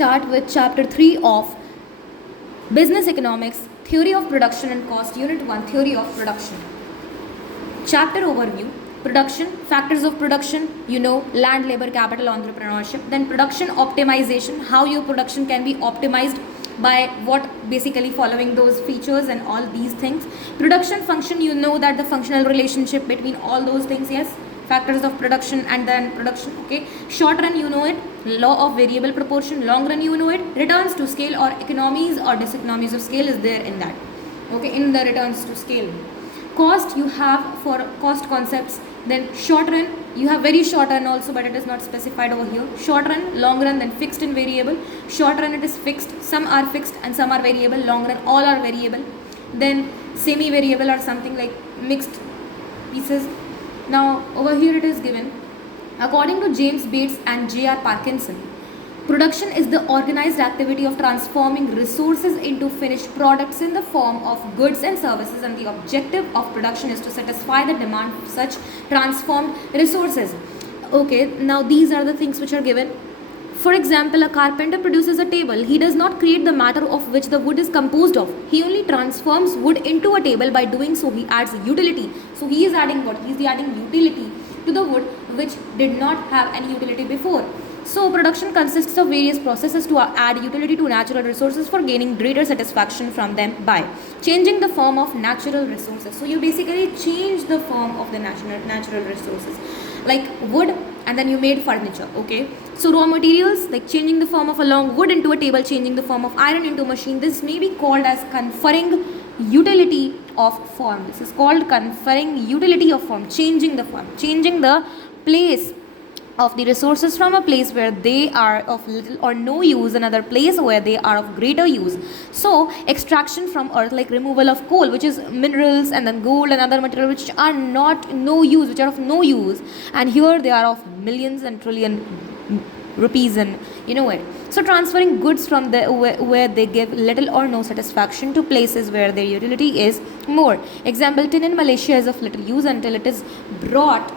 start with chapter 3 of Business Economics, Theory of Production and Cost, Unit 1, Theory of Production. Chapter overview: production, factors of production, land, labor, capital, entrepreneurship. Then production optimization, how your production can be optimized by what, basically following those features and all these things. Production function, that the functional relationship between all those things, yes. Factors of production and then production, okay. Short run, it, law of variable proportion. Long run, it, returns to scale or economies or diseconomies of scale is there in that, okay, in the returns to scale. Cost you have for cost concepts. Then short run, you have very short run also, but it is not specified over here. Short run, long run, then fixed and variable. Short run, it is fixed, some are fixed and some are variable. Long run, all are variable. Then semi variable or something like mixed pieces. Now over here it is given, according to James Bates and J.R. Parkinson, production is the organized activity of transforming resources into finished products in the form of goods and services, and the objective of production is to satisfy the demand of such transformed resources. Okay, now these are the things which are given. For example, a carpenter produces a table. He does not create the matter of which the wood is composed of. He only transforms wood into a table. By doing so, he adds utility. So he is adding what? He is adding utility to the wood which did not have any utility before. So production consists of various processes to add utility to natural resources for gaining greater satisfaction from them by changing the form of natural resources. So you basically change the form of the natural resources, like wood, and then you made furniture, okay. So raw materials, like changing the form of a long wood into a table, changing the form of iron into a machine. This may be called as conferring utility of form. This is called conferring utility of form, changing the form, changing the place of the resources from a place where they are of little or no use, another place where they are of greater use. So extraction from earth, like removal of coal, which is minerals, and then gold and other material which are not no use, which are of no use, and here they are of millions and trillion rupees, and it. So transferring goods from the where they give little or no satisfaction to places where their utility is more. Example, tin in Malaysia is of little use until it is brought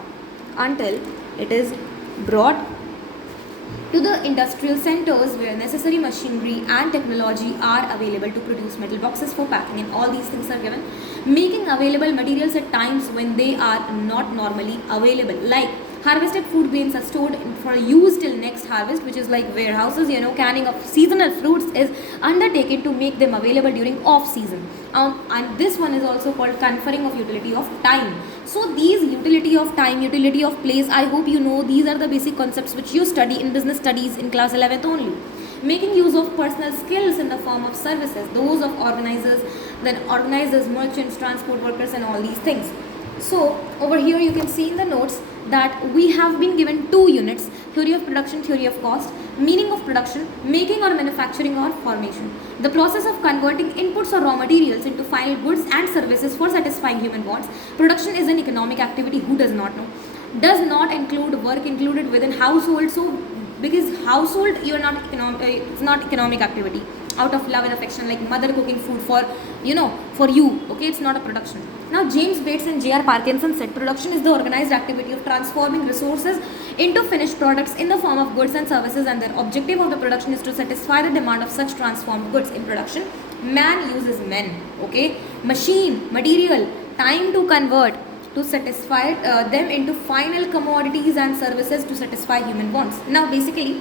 to the industrial centers where necessary machinery and technology are available to produce metal boxes for packing, and all these things are given. Making available materials at times when they are not normally available, like harvested food grains are stored for use till next harvest, which is like warehouses. Canning of seasonal fruits is undertaken to make them available during off season, and this one is also called conferring of utility of time. So these utility of time, utility of place, I hope these are the basic concepts which you study in business studies in class 11th only. Making use of personal skills in the form of services, those of organizers, merchants, transport workers, and all these things. So over here you can see in the notes that we have been given 2 units: theory of production, theory of cost. Meaning of production: making or manufacturing or formation, the process of converting inputs or raw materials into final goods and services for satisfying human wants. Production is an economic activity. Who does not know? Does not include work included within household. So because household, you are not it's not economic activity out of love and affection, like mother cooking food for for you, okay, it's not a production. Now James Bates and J.R. Parkinson said production is the organized activity of transforming resources into finished products in the form of goods and services, and the objective of the production is to satisfy the demand of such transformed goods. In production, man uses men, okay, machine, material, time to convert, to satisfy them into final commodities and services to satisfy human wants. Now basically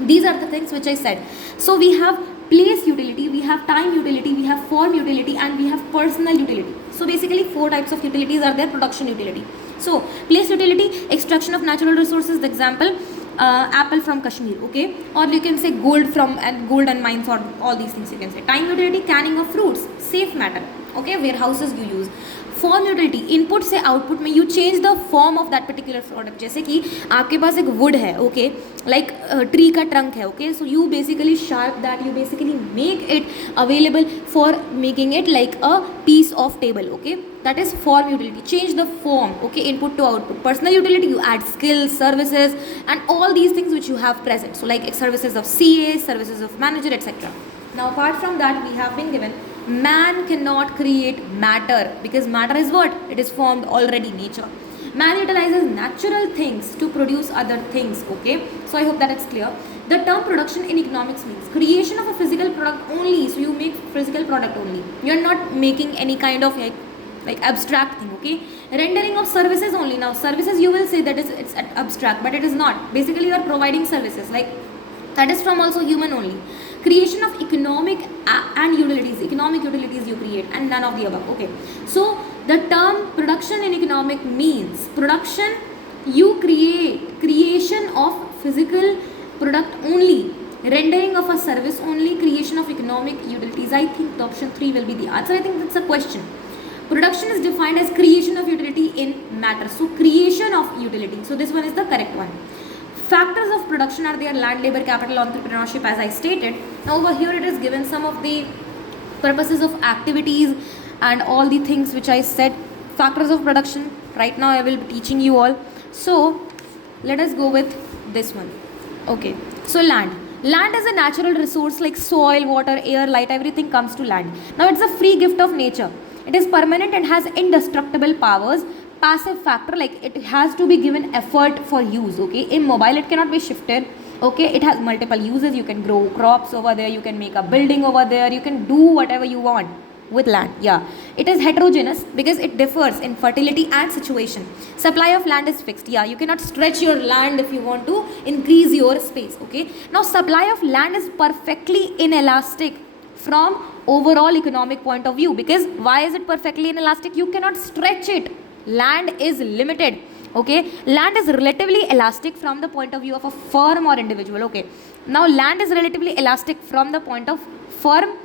these are the things which I said. So we have place utility, we have time utility, we have form utility, and we have personal utility. So basically 4 types of utilities are there. Production utility. So place utility, extraction of natural resources, the example apple from Kashmir, okay, or you can say gold and mines, or all these things you can say. Time utility, canning of fruits, safe matter, okay, warehouses you use. Form utility, input से output में you change the form of that particular product. जैसे कि आपके पास एक would है, okay, like tree का trunk है, okay, so you basically sharp that, you basically make it available for making it like a piece of table, okay, that is form utility. Change the form, okay, input to output. Personal utility, you add skills, services, and all these things which you have present, so like services of CA, services of manager, etc. Now apart from that, we have been given man cannot create matter, because matter is what? It is formed already, nature. Man utilizes natural things to produce other things, okay, so I hope that it's clear. The term production in economics means creation of a physical product only. So you make physical product only. You are not making any kind of like abstract thing. Okay. Rendering of services only. Now services you will say that it's abstract, but it is not. Basically you are providing services, like that is from also human only. Creation of economic and utilities. Economic utilities you create, and none of the above. Okay. So the term production in economic means production you create, creation of physical product only, rendering of a service only, creation of economic utilities. I think the option 3 will be the answer. I think that's a question. Production is defined as creation of utility in matter. So creation of utility. So this one is the correct one. Factors of production are there: land, labor, capital, entrepreneurship, as I stated. Now over here it is given some of the purposes of activities and all the things which I said. Factors of production. Right now I will be teaching you all. So let us go with this one. Okay, so land. Land is a natural resource like soil, water, air, light, everything comes to land. Now it's a free gift of nature. It is permanent and has indestructible powers. Passive factor, like it has to be given effort for use. Okay, immobile, it cannot be shifted. Okay, it has multiple uses. You can grow crops over there, you can make a building over there, you can do whatever you want with land. Yeah, it is heterogeneous because it differs in fertility and situation. Supply of land is fixed. Yeah, you cannot stretch your land if you want to increase your space. Okay, now supply of land is perfectly inelastic from overall economic point of view. Because why is it perfectly inelastic? You cannot stretch it. Land is limited. Okay, land is relatively elastic from the point of view of a firm or individual. Okay, now land is relatively elastic from the point of firm,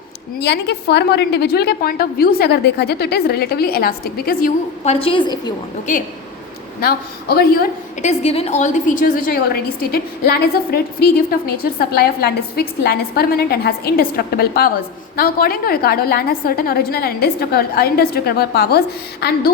यानी कि firm और individual के point of view से अगर देखा जाए तो it is relatively elastic because you purchase if you want. Okay, now over here it is given all the features which I already stated. Land is a free gift of nature. Supply of land is fixed. Land is permanent and has indestructible powers. Now according to Ricardo, land has certain original and indestructible powers, and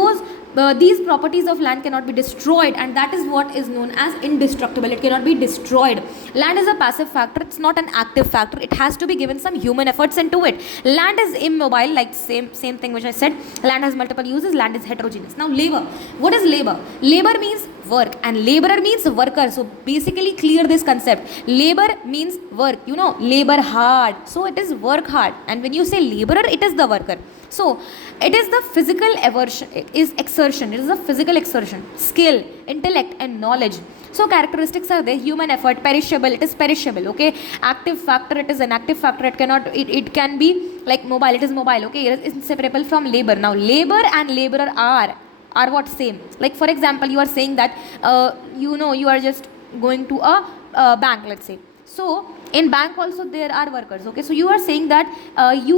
these properties of land cannot be destroyed, and that is what is known as indestructible. It cannot be destroyed. Land is a passive factor. It's not an active factor. It has to be given some human efforts into it. Land is immobile, like same thing which I said. Land has multiple uses. Land is heterogeneous. Now labor. What is labor? Labor means work, and laborer means worker. So basically clear this concept. Labor means work. You know, labor hard. So it is work hard, and when you say laborer, it is the worker. So it is the physical exertion. It is a physical exertion, skill, intellect and knowledge. So characteristics are there: human effort, perishable, it is perishable. Okay, active factor, it is an active factor. It can be like mobile, it is mobile. Okay, it is inseparable from labor. Now labor and laborer are what? Same. Like for example, you are saying that you are just going to a bank, let's say. So in bank also there are workers. Okay, so you are saying that you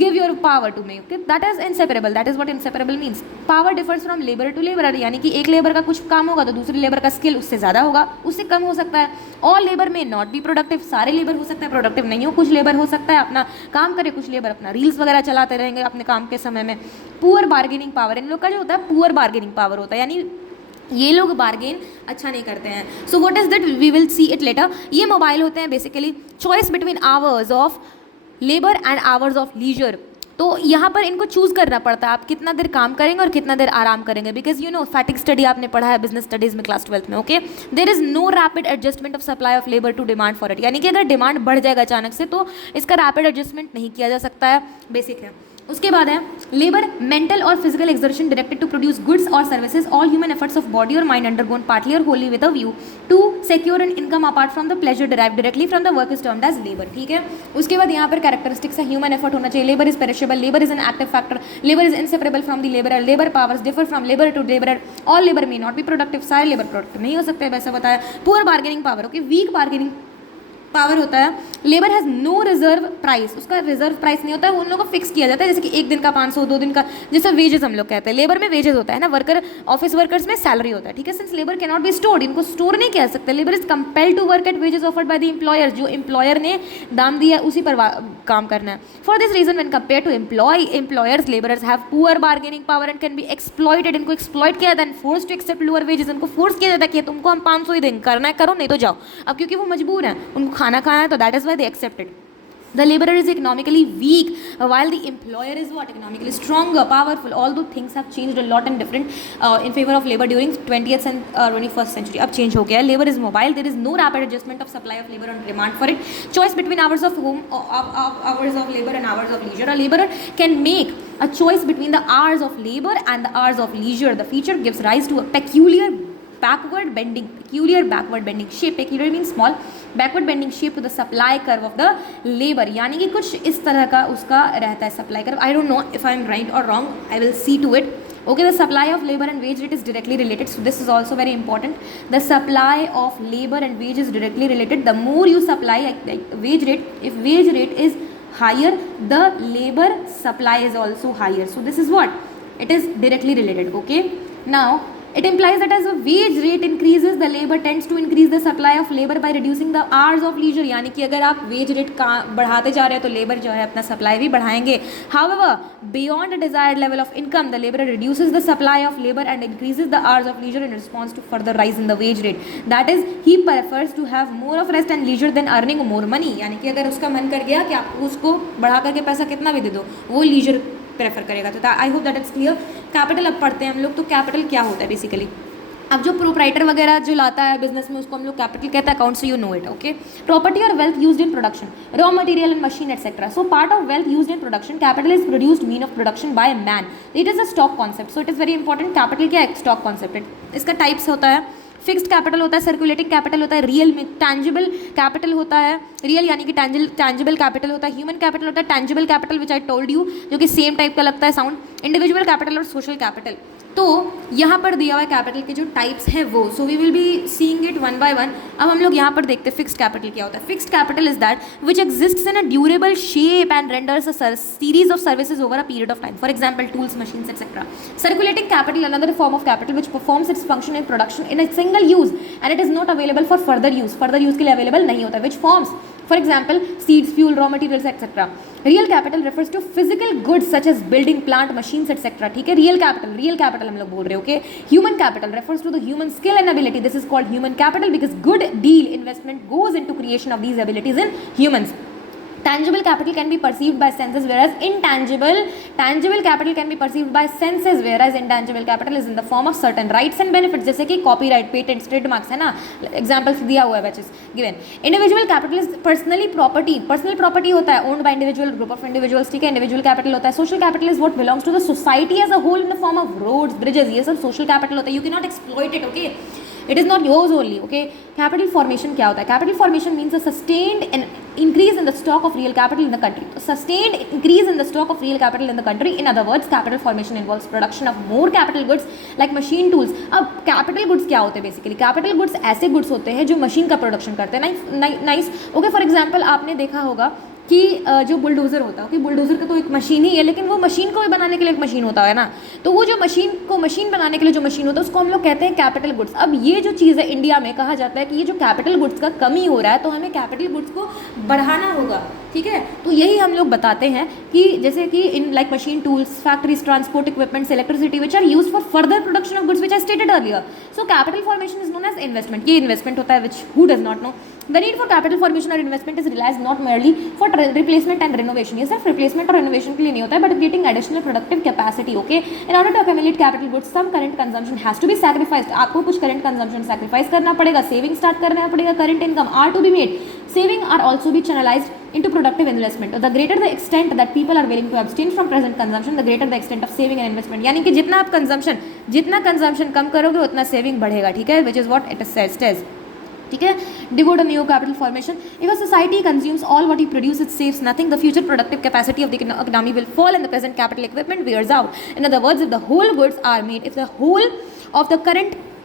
give your power to me. Okay, that is inseparable. That is what inseparable means. Power differs from laborer to laborer. यानी कि एक labour का कुछ काम होगा तो दूसरे labour का स्किल उससे ज़्यादा होगा, उससे कम हो सकता है. ऑल लेबर में नॉट बी प्रोडक्टिव. सारे लेबर हो सकता है प्रोडक्टिव नहीं हो. कुछ लेबर हो सकता है अपना काम करे, कुछ लेबर अपना रील्स वगैरह चलाते रहेंगे अपने काम के समय में. पुअर बार्गेनिंग पावर, इन लोग का जो होता है पुअर बार्गेनिंग पावर होता है, यानी ये लोग बार्गेन अच्छा नहीं करते हैं. So what is that, we will see it later. ये मोबाइल होते हैं basically. Choice between hours of labour and hours of leisure. तो यहाँ पर इनको चूज़ करना पड़ता है आप कितना देर काम करेंगे और कितना देर आराम करेंगे. Because you know fatigue study आपने पढ़ा है बिजनेस स्टडीज़ में क्लास 12 में. Okay, there is no rapid adjustment of supply of labour to demand for it. यानी कि अगर डिमांड बढ़ जाएगा अचानक से तो इसका रैपिड एडजस्टमेंट नहीं किया जा सकता है. बेसिक है. उसके बाद है लेबर, मेंटल और physical exertion directed to produce goods और services. All human efforts of body और mind undergone partly or wholly with a view to secure an income apart from the pleasure derived directly from the work is termed as labour. ठीक है. उसके बाद यहाँ पर characteristics है. Human effort होना चाहिए. Labour is perishable. Labour is an active factor. Labour is inseparable from the labour. Labour powers differ from labour to labour. All labour may not be productive. सारे लेबर प्रोडक्टिव नहीं हो सकते, वैसा बताया. Poor bargaining power. Okay, weak bargaining power होता है. Labour has no reserve price. उसका reserve price नहीं होता है, उन लोगों को फिक्स किया जाता है. जैसे कि एक दिन का 500, 2 दिन का, जैसे वेजेस हम लोग कहते हैं. लेबर में वेजेस होता है ना. वर्कर, ऑफिस वर्कर्स में सैलरी होता है. ठीक है. Since labour can not be stored, इनको स्टोर नहीं किया सकते. Labour is compelled to work at wages offered by the employer. जो एम्प्लॉयर ने दाम दिया है उसी पर काम करना है. For this reason when compare to employers labourers have poor bargaining power and can be exploited. इनको एक्सप्लॉइट किया जाता है. Force to accept lower wages. इनको फोर्स किया जाता है कि तुमको हम 500 ही देंगे, करना है करो नहीं तो जाओ. अब क्योंकि वो मजबूर हैं, उनको खाना खाना है तो that is why they accepted. The laborer is economically weak, while the employer is what? Economically stronger, powerful. Although things have changed a lot and different in favor of labor during 20th and 21st century. अब change हो गया. Labor is mobile. There is no rapid adjustment of supply of labor on demand for it. Choice between hours of hours of labor and hours of leisure. A laborer can make a choice between the hours of labor and the hours of leisure. The feature gives rise to a peculiar backward bending shape. Peculiar means small, backward bending shape to the supply curve of the labor. यानी कि कुछ इस तरह का उसका रहता है supply curve. I don't know if I am right or wrong. I will see to it. Okay, the supply of labor and wage rate is directly related. So this is also very important. The supply of labor and wage is directly related. The more you supply, like wage rate, if wage rate is higher, the labor supply is also higher. So this is what? It is directly related. Okay. Now, it implies that as the wage rate increases, the labor tends to increase the supply of labor by reducing the hours of leisure. यानी कि अगर आप wage rate का बढ़ाते जा रहे हो तो labor जो है अपना supply भी बढ़ाएंगे. However, beyond the desired level of income, the laborer reduces the supply of labor and increases the hours of leisure in response to further rise in the wage rate. That is, he prefers to have more of rest and leisure than earning more money. यानी कि अगर उसका मन कर गया कि आप उसको बढ़ा करके पैसा कितना भी दे दो, वो leisure प्रेफर करेगा. तो I hope that it's clear. Capital अब पढ़ते हैं हम लोग. तो कैपिटल क्या होता है बेसिकली? अब जो प्रोप्राइटर वगैरह जो लाता है बिजनेस में उसको हम लोग कैपिटल कहते हैं. अकाउंट से you know it. Okay. Property और wealth used in production, raw material and machine etcetera. So part of wealth used in production, capital is produced mean of production by man. It is a stock concept. So it is very important. Capital क्या है? Stock concept. इसका types होता है. Fixed capital होता है, circulating capital होता है, real में टैंजिबल कैपिटल होता है. रियल यानी कि टैंजिबल कैपिटल होता है. ह्यूमन कैपिटल होता है, tangible capital which I told you, जो कि सेम टाइप का लगता है साउंड. इंडिविजुअल कैपिटल और सोशल कैपिटल. तो यहाँ पर दिया हुआ है कैपिटल के जो टाइप्स हैं वो. So we will be seeing it one by one. अब हम लोग यहाँ पर देखते हैं फिक्स्ड कैपिटल क्या होता है. Fixed capital is that which exists in a durable shape and renders a series of services over a period of time. For example tools, machines etcetera. Circulating capital another form of capital which performs its function in production in a single use and it is not available for further use. Further use के लिए available नहीं होता. Which forms, for example seeds, fuel, raw materials etcetera. Real capital refers to physical goods such as building, plant, machines etcetera. ठीक है. Real capital हम लोग बोल रहे हैं. Okay. Human capital refers to the human skill and ability. This is called human capital because good deal investment goes into creation of these abilities in humans. Tangible capital can be perceived by senses, whereas tangible capital can be perceived by senses, whereas intangible capital is in the form of certain rights and benefits. जैसे कि copyright, patents, trademarks है ना. Examples दिया हुआ है which is given. Individual capital is personal property होता है, owned by individual, group of individuals. ठीक है. Individual capital होता है. Social capital is what belongs to the society as a whole in the form of roads, bridges. ये सब social capital होता है. You cannot exploit it. Okay. It is not yours only. Okay. Capital formation क्या होता है? Capital formation means a sustained increase in the stock of real capital in the country. Sustained increase in the stock of real capital in the country. In other words, capital formation involves production of more capital goods like machine tools. अब capital goods क्या होते हैं basically? Capital goods ऐसे goods होते हैं जो machine का production करते हैं. नाइस. ओके. फॉर एग्जाम्पल आपने देखा होगा कि जो बुलडोज़र होता है. ओके. बुलडोज़र का तो एक मशीन ही है, लेकिन वो मशीन को बनाने के लिए एक मशीन होता है ना. तो वो जो मशीन बनाने के लिए जो मशीन होता है उसको हम लोग कहते हैं कैपिटल गुड्स. अब ये जो चीज़ है इंडिया में कहा जाता है कि ये जो कैपिटल गुड्स का कमी हो रहा है तो हमें कैपिटल गुड्स को बढ़ाना होगा. ठीक है. तो यही हम लोग बताते हैं कि जैसे कि इन like machine tools, factories, transport equipments, electricity which are use for further production of goods which I stated earlier. So capital formation is known as investment. ये इन्वेस्टमेंट होता है which who does not know. The need for capital formation or investment is realized not merely for replacement and renovation. ये सिर्फ replacement और renovation के लिए नहीं होता है, but creating additional productive capacity. Okay. In order to accumulate capital goods, some current consumption has to be sacrificed. आपको कुछ current consumption sacrifice करना पड़ेगा, saving start करना पड़ेगा, current income are to be made. Saving are also be channelized into productive investment. The greater the extent that people are willing to abstain from present consumption, the greater the extent of saving and investment. यानी कि जितना आप consumption कम करोगे उतना saving बढ़ेगा. ठीक है. Which is what it says. ठीक है. Devote a new capital formation. If a society consumes all what he produces, it saves nothing. The future productive capacity of the economy will fall and the present capital equipment wears out. In other words, if the whole goods are made, if the whole of the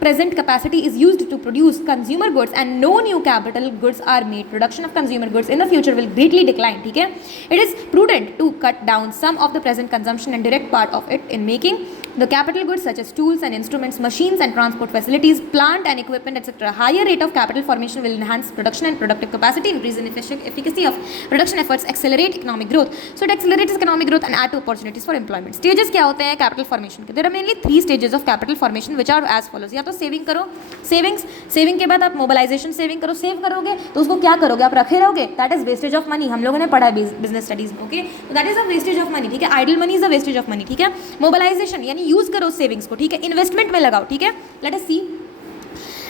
present capacity is used to produce consumer goods and no new capital goods are made, production of consumer goods in the future will greatly decline. ठीक है. It is prudent to cut down some of the present consumption and direct part of it in making the capital goods such as tools and instruments, machines and transport facilities, plant and equipment, etc. Higher rate of capital formation will enhance production and productive capacity, increase in efficacy of production efforts, accelerate economic growth. So it accelerates economic growth and add to opportunities for employment. Stages क्या होते हैं capital formation के? There are mainly 3 stages of capital formation which are as follows. या तो saving करो, saving के बाद आप mobilization saving करो, save करोगे तो उसको क्या करोगे? आप रखे रहोगे, that is wastage of money. हम लोगों ने पढ़ा है business studies में, okay? That is a wastage of money, ठीक है? Idle money is a wastage of money, ठीक है? Mobilization यानी यूज करो सेविंग्स को, ठीक है? इन्वेस्टमेंट में लगाओ, ठीक है? Let us see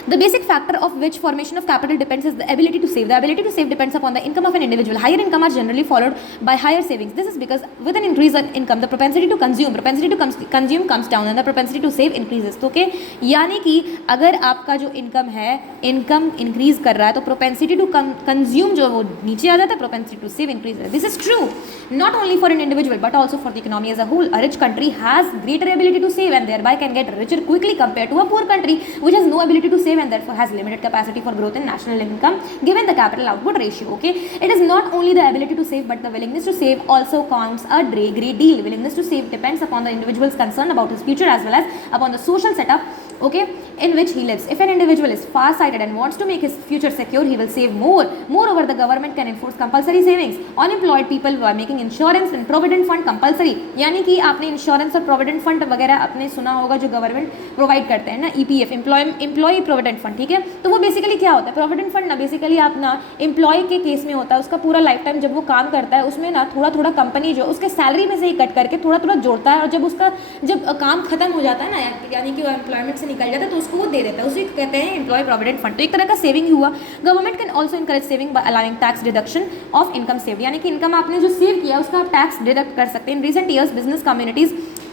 the basic factor of which formation of capital depends is the ability to save. The ability to save depends upon the income of an individual. Higher income are generally followed by higher savings. This is because with an increase in income, the propensity to consume comes down and the propensity to save increases. तो okay, यानी कि अगर आपका जो income है, income increase कर रहा है तो propensity to consume जो वो नीचे आ जाता है, propensity to save increases. This is true not only for an individual but also for the economy as a whole. A rich country has greater ability to save and thereby can get richer quickly compared to a poor country which has no ability to save and therefore has limited capacity for growth in national income given the capital output ratio. Okay, it is not only the ability to save but the willingness to save also counts a great deal. Willingness to save depends upon the individual's concern about his future as well as upon the social setup, okay, in which he lives. If an individual is far-sighted and wants to make his future secure, he will save more. Moreover, the government can enforce compulsory savings. Unemployed people by making insurance and provident fund compulsory. यानी कि आपने insurance और provident fund वगैरह आपने सुना होगा जो government provide करते हैं ना, EPF, एम्प्लॉय प्रोविडेंट फंड, ठीक है? तो वो बेसिकली क्या होता है? प्रोविडेंट फंड ना बेसिकली आप ना एम्प्लॉय के केस में होता है, उसका पूरा लाइफ टाइम जब वो काम करता है उसमें ना थोड़ा थोड़ा कंपनी जो उसके सैलरी में से ही कट करके थोड़ा थोड़ा जोड़ता है और जब काम खत्म हो जाता है ना, यानी कि वो एम्प्लॉयमेंट से निकल जाता है तो उसको वो दे देता है, उसे कहते हैं एम्प्लॉय प्रोविडेंट फंड. तो एक तरह का सेविंग ही हुआ. Government can also encourage saving by allowing tax deduction of income saved, यानी कि इनकम आपने जो सेव किया उसका आप टैक्स डिडक्ट कर सकते हैं. In recent years business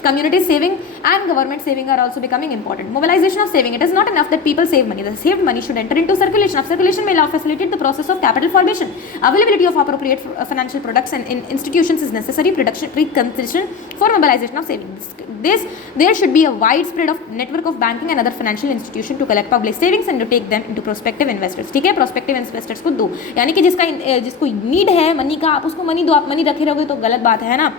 community saving and government saving are also becoming important. Mobilization of saving. It is not enough that people save money. The saved money should enter into circulation. Circulation may allow facilitate the process of capital formation. Availability of appropriate financial products and in institutions is necessary precondition for mobilization of savings. There should be a widespread of network of banking and other financial institution to collect public savings and to take them into prospective investors. ठीक है? Prospective investors को दो, यानी कि जिसको need है money का, आप उसको मनी दो. आप मनी रखे रहोगे तो गलत बात है ना.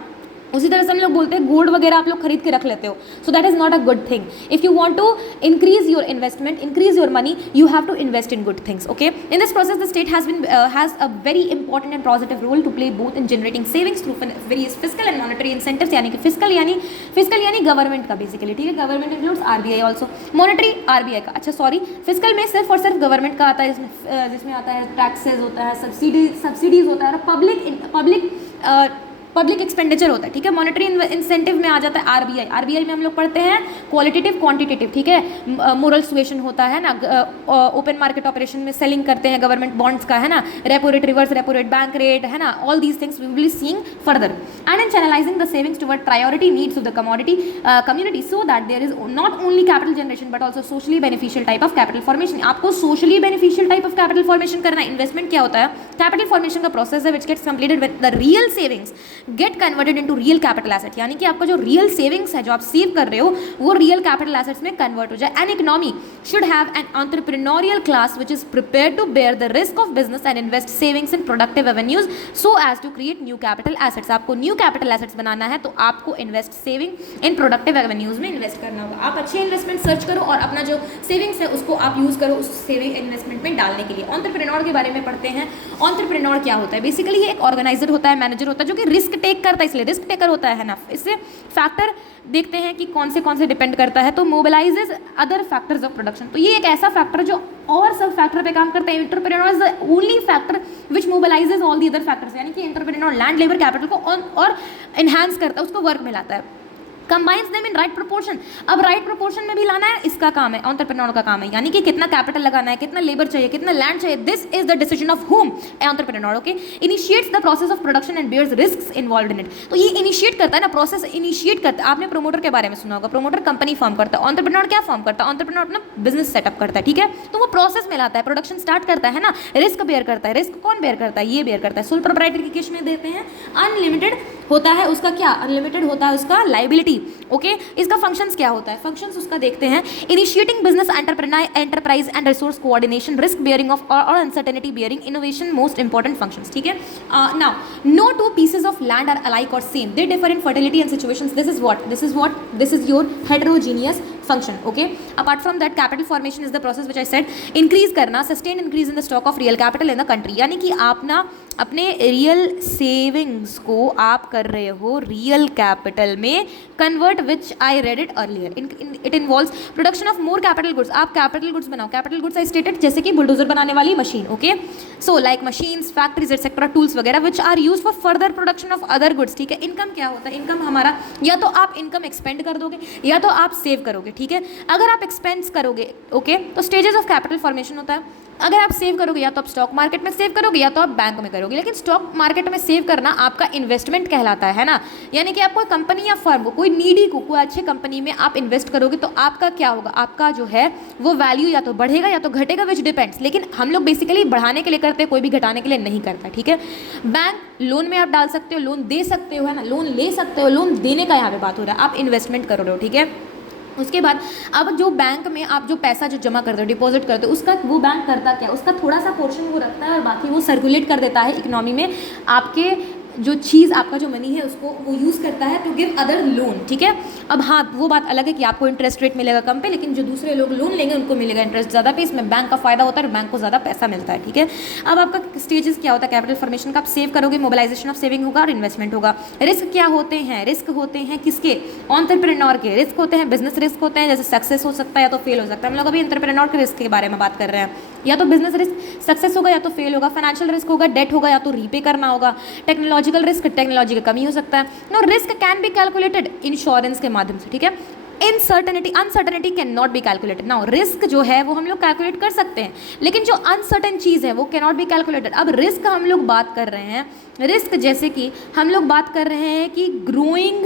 उसी तरह से हम लोग बोलते हैं गोल्ड वगैरह आप लोग खरीद के रख लेते हो, so that is not a good thing. If you want to increase your investment, increase your money, you have to invest in good things. Okay, in this process the state has a very important and positive role to play both in generating savings through various fiscal and monetary incentives. यानी कि fiscal यानी government का basically, ठीक है? Government includes RBI also. Monetary RBI का, अच्छा sorry, fiscal में सिर्फ और सिर्फ गवर्नमेंट का आता है, जिसमें आता है टैक्सेस होता है, सब्सिडीज होता है और पब्लिक एक्सपेंडिचर होता है, ठीक है? मॉनेटरी इंसेंटिव में आ जाता है RBI में हम लोग पढ़ते हैं क्वालिटेटिव क्वांटिटेटिव, ठीक है? मोरल सुएशन होता है ना, ओपन मार्केट ऑपरेशन में सेलिंग करते हैं गवर्नमेंट बॉन्ड्स का, है ना? Repo rate, reverse repo rate, bank rate, है ना? All these things we will be seeing further. And in channelising the savings toward priority needs of the community so that there is not only capital generation but also socially beneficial type of capital formation. आपको socially beneficial type of capital formation करना है. Investment क्या होता है? Capital formation का process है which gets completed with the real savings get converted into real capital asset. यानी कि आपका जो रियल सेविंग्स है, जो आप सेव कर रहे हो, वो रियल कैपिटल एसेट्स में कन्वर्ट हो जाए. An economy should have an entrepreneurial class which is prepared to bear the risk of business and invest savings in productive avenues so as to create new capital assets. आपको new capital assets बनाना है तो आपको invest saving in productive avenues में invest करना होगा. आप अच्छे इन्वेस्टमेंट सर्च करो और अपना जो सेविंग्स है उसको आप यूज करो उस सेविंग इन्वेस्टमेंट में डालने के लिए. एंटरप्रेन्योर के बारे में पढ़ते हैं. एंटरप्रेन्योर क्या होता है? बेसिकली ये एक ऑर्गेनाइजर होता है, मैनेजर होता है, जो कि रिस्क टेक करता है, इसलिए रिस्क टेकर होता है ना. इससे फैक्टर देखते हैं कि कौन से डिपेंड करता है. तो mobilises other factors of production. तो ये एक ऐसा फैक्टर जो और सब फैक्टर पे काम करता है. Entrepreneur is the only factor which mobilises all the other factors. यानी कि एंटरप्रेन्योर लैंड लेबर कैपिटल को और एनहांस करता है, उसको वर्क में लाता है. Combines them in right proportion. अब राइट प्रोपोर्शन में भी लाना है, इसका काम है, एंटरप्रेन्योर का काम है. यानी कि कितना कैपिटल लगाना है, कितना लेबर चाहिए, कितना लैंड चाहिए, this is the decision of home entrepreneur. Okay, initiates the process of production and bears risks involved in it. तो ये इनिशिएट करता है ना, प्रोसेस इनिशिएट करता है. आपने प्रोमोटर के बारे में सुना होगा. प्रोमोटर कंपनी फॉर्म करता है. एंटरप्रेन्योर क्या फॉर्म करता है? एंटरप्रेन्योर अपना बिजनेस सेटअप करता है, ठीक है? तो वो प्रोसेस में लाता है, प्रोडक्शन स्टार्ट करता है ना, रिस्क बेयर करता है. रिस्क कौन बेयर करता है? ये बेयर करता है. सोल प्रोप्राइटरी के केस में देते हैं अनलिमिटेड होता है उसका क्या, अनलिमिटेड होता है उसका लाइबिलिटी। ओके, इसका फंक्शंस क्या होता है, फंक्शंस उसका देखते हैं। Initiating business enterprise and resource coordination, risk bearing of or uncertainty bearing, innovation, most important functions. ठीक है, now no two pieces of land are alike or same, they differ in fertility and situations. This is your heterogeneous function. Okay, apart from that, capital formation is the process which I said, increase करना, sustained increase in the stock of real capital in the country, यानी कि आप ना अपने real savings को आप कर रहे हो रियल कैपिटल में convert, which I read it earlier. It involves production of more capital goods, आप कैपिटल गुड्स बनाओ। कैपिटल गुड्स आई स्टेटेड जैसे कि बुलडोजर बनाने वाली machine. Okay, so like machines, factories etcetera, tools वगैरह which are use for further production of other goods. ठीक है, income क्या होता है, इनकम हमारा या तो आप इनकम एक्सपेंड कर दोगे या तो आप सेव करोगे। ठीक है, अगर आप एक्सपेंस करोगे ओके तो स्टेजेस ऑफ कैपिटल फॉर्मेशन होता है। अगर आप सेव करोगे या तो आप स्टॉक मार्केट में सेव करोगे या तो आप बैंक में करोगे, लेकिन स्टॉक मार्केट में सेव करना आपका इन्वेस्टमेंट कहलाता है ना, यानी कि आप कोई कंपनी या फर्म को, कोई नीडी को, कोई अच्छे कंपनी में आप इन्वेस्ट करोगे तो आपका क्या होगा, आपका जो है वो वैल्यू या तो बढ़ेगा या तो घटेगा, विच डिपेंड्स। लेकिन हम लोग बेसिकली बढ़ाने के लिए करते हैं, कोई भी घटाने के लिए नहीं करता। ठीक है, बैंक लोन में आप डाल सकते हो, लोन दे सकते हो, है ना, लोन ले सकते हो, लोन देने का यहाँ पे बात हो रहा है, आप इन्वेस्टमेंट कर रहे हो। ठीक है, उसके बाद अब जो बैंक में आप जो पैसा जो जमा करते हो, डिपॉजिट करते हो, उसका वो बैंक करता क्या, उसका थोड़ा सा पोर्शन वो रखता है और बाकी वो सर्कुलेट कर देता है इकोनॉमी में। आपके जो चीज़, आपका जो मनी है उसको वो यूज़ करता है टू गिव अदर लोन। ठीक है, अब हाँ वो बात अलग है कि आपको इंटरेस्ट रेट मिलेगा कम पे, लेकिन जो दूसरे लोग लोन लेंगे उनको मिलेगा इंटरेस्ट ज़्यादा पे। इसमें बैंक का फायदा होता है और बैंक को ज़्यादा पैसा मिलता है। ठीक है, अब आपका स्टेजेस क्या होता है कैपिटल फॉर्मेशन का, आप सेव करोगे, मोबिलाइजेशन ऑफ सेविंग होगा और इन्वेस्टमेंट होगा। रिस्क क्या होते हैं, रिस्क होते हैं किसके, एंटरप्रेन्योर के रिस्क होते हैं, बिजनेस रिस्क होते हैं, जैसे सक्सेस हो सकता है या तो फेल हो सकता है। हम लोग अभी एंटरप्रेन्योर के रिस्क के बारे में बात कर रहे हैं, या तो बिजनेस रिस्क सक्सेस होगा या तो फेल होगा, फाइनेंशियल रिस्क होगा, डेट होगा या तो रीपे करना होगा, टेक्नोलॉजिकल रिस्क, टेक्नोलॉजी की कमी हो सकता है। No risk can be calculated insurance के माध्यम से। ठीक है, uncertainty can not be calculated. Now risk जो है वो हम लोग कैलकुलेट कर सकते हैं, लेकिन जो अनसर्टेन चीज़ है वो कैन नॉट बी कैलकुलेटेड। अब रिस्क हम लोग बात कर रहे हैं, रिस्क जैसे कि हम लोग बात कर रहे हैं कि ग्रोइंग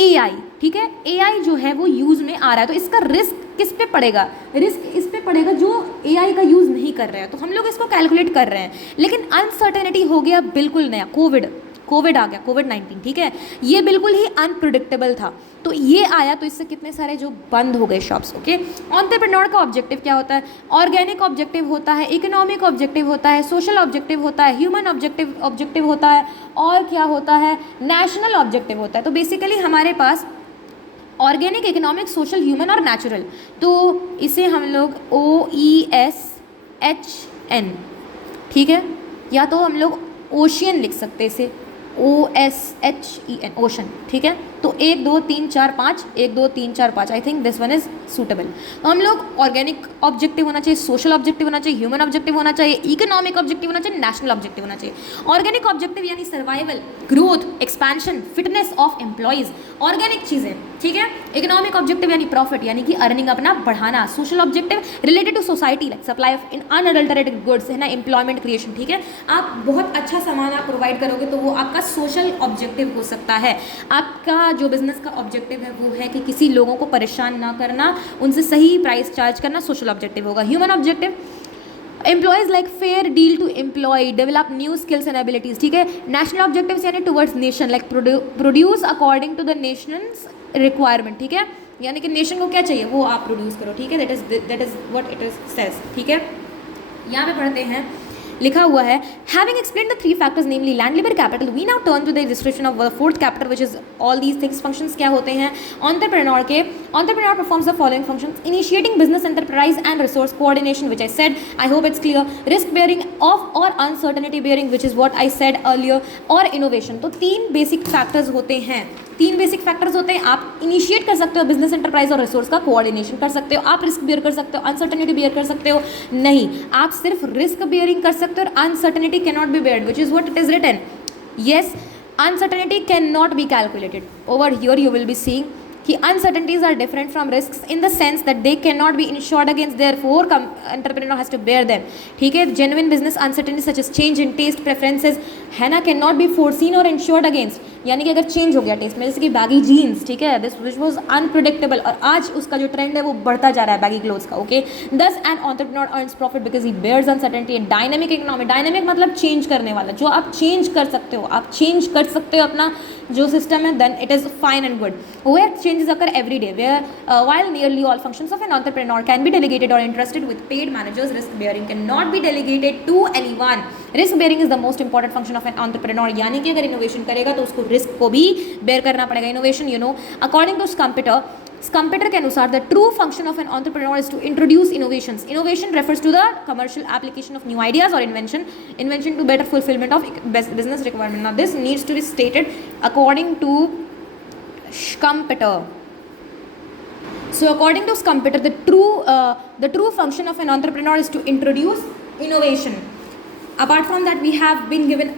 AI। ठीक है, AI जो है वो यूज़ में आ रहा है, तो इसका रिस्क किस पे पड़ेगा, रिस्क इस पे पड़ेगा जो AI का यूज़ नहीं कर रहे हैं, तो हम लोग इसको कैलकुलेट कर रहे हैं। लेकिन अनसर्टेनिटी हो गया बिल्कुल नया, कोविड आ गया, कोविड-19। ठीक है, ये बिल्कुल ही अनप्रिडिक्टेबल था, तो ये आया तो इससे कितने सारे जो बंद हो गए शॉप्स। ओके, एंटरप्रेन्योर का ऑब्जेक्टिव क्या होता है, ऑर्गेनिक ऑब्जेक्टिव होता है, इकोनॉमिक ऑब्जेक्टिव होता है, सोशल ऑब्जेक्टिव होता है, ह्यूमन ऑब्जेक्टिव होता है, और क्या होता है, नेशनल ऑब्जेक्टिव होता है। तो बेसिकली हमारे पास ऑर्गेनिक, इकोनॉमिक, सोशल, ह्यूमन और नेचुरल, तो इसे हम लोग OESHN, ठीक है, या तो हम लोग ओशियन लिख सकते हैं, इसे OSHEN, ओशन। ठीक है, तो 1 2 3 4 5, 1 2 3 4 5, I think this one is suitable. तो हम लोग ऑर्गेनिक ऑब्जेक्टिव होना चाहिए, सोशल ऑब्जेक्टिव होना चाहिए, ह्यूमन ऑब्जेक्टिव होना चाहिए, इकोनॉमिक ऑब्जेक्टिव होना चाहिए, नेशनल ऑब्जेक्टिव होना चाहिए। ऑर्गेनिक ऑब्जेक्टिव यानी survival, growth, expansion, fitness of employees, organic चीज़ें। ठीक है, इकोनॉमिक ऑब्जेक्टिव यानी प्रॉफिट, यानी कि अर्निंग अपना बढ़ाना। Social objective related to society, like supply of in unadulterated goods, है ना, एम्प्लॉयमेंट क्रिएशन। ठीक है, आप बहुत अच्छा सामान आप प्रोवाइड करोगे तो वो आपका सोशल ऑब्जेक्टिव हो सकता है। आपका जो बिजनेस का ऑब्जेक्टिव है वो है कि किसी लोगों को परेशान ना करना, उनसे सही प्राइस चार्ज करना, सोशल ऑब्जेक्टिव होगा। Human objective, employees like fair deal to employ, develop new skills and abilities. ठीक है, नेशनल ऑब्जेक्टिव्स यानी towards nation, like produce according to the nation's requirement. ठीक है, यानी कि नेशन को क्या चाहिए वो आप प्रोड्यूस करो। ठीक है, that is what it is says. ठीक है, यहाँ पे पढ़ते हैं, लिखा हुआ है, having explain the 3 factors namely land, labour, capital, we now turn to the description of the 4th capital which is all these things. Functions क्या होते हैं एंटरप्रेन्योर के, entrepreneur performs the following functions, initiating business enterprise and resource coordination which I said, I hope it's clear, risk bearing of or uncertainty bearing which is what I said earlier, और innovation. तो 3 basic factors होते हैं, 3 basic factors होते हैं। आप initiate कर सकते हो बिजनेस एंटरप्राइज और रिसोर्स का कोऑर्डिनेशन कर सकते हो, आप रिस्क बेयर कर सकते हो, अनसर्टेनिटी बेयर कर सकते हो नहीं, आप सिर्फ रिस्क बेयरिंग कर सकते हो और uncertainty can not be beared, which is what it is written. Yes, uncertainty can not be calculated. Over here you will be seeing कि uncertainties are different from risks in the sense that they cannot be insured against, therefore entrepreneur has to bear them. ठीक है, genuine business uncertainties such as change in taste preferences, है ना, cannot be foreseen or insured against. यानी कि अगर change हो गया test में, जैसे कि बैगी जीन्स, ठीक है, दिस विच वॉज अनप्रिडिक्टेबल, और आज उसका जो ट्रेंड है वो बढ़ता जा रहा है बैगी क्लोथ्स का, okay. Thus an entrepreneur earns profit because he bears uncertainty and dynamic economy. Dynamic मतलब चेंज करने वाला, जो आप चेंज कर सकते हो, आप चेंज कर सकते हो अपना जो सिस्टम है, then it is fine and good. Where changes occur every day, where while nearly all functions of an entrepreneur can be delegated or entrusted with paid managers, risk bearing cannot be delegated to anyone. Risk bearing is the most important function of an entrepreneur, यानी कि अगर innovation करेगा तो उसको risk को भी bear करना पड़ेगा। Innovation, you know, according to Schumpeter के अनुसार the true function of an entrepreneur is to introduce innovations. Innovation refers to the commercial application of new ideas or invention to better fulfillment of business requirement. Now this needs to be stated according to Schumpeter. So according to Schumpeter, the true function of an entrepreneur is to introduce innovation. Apart from that, we have been given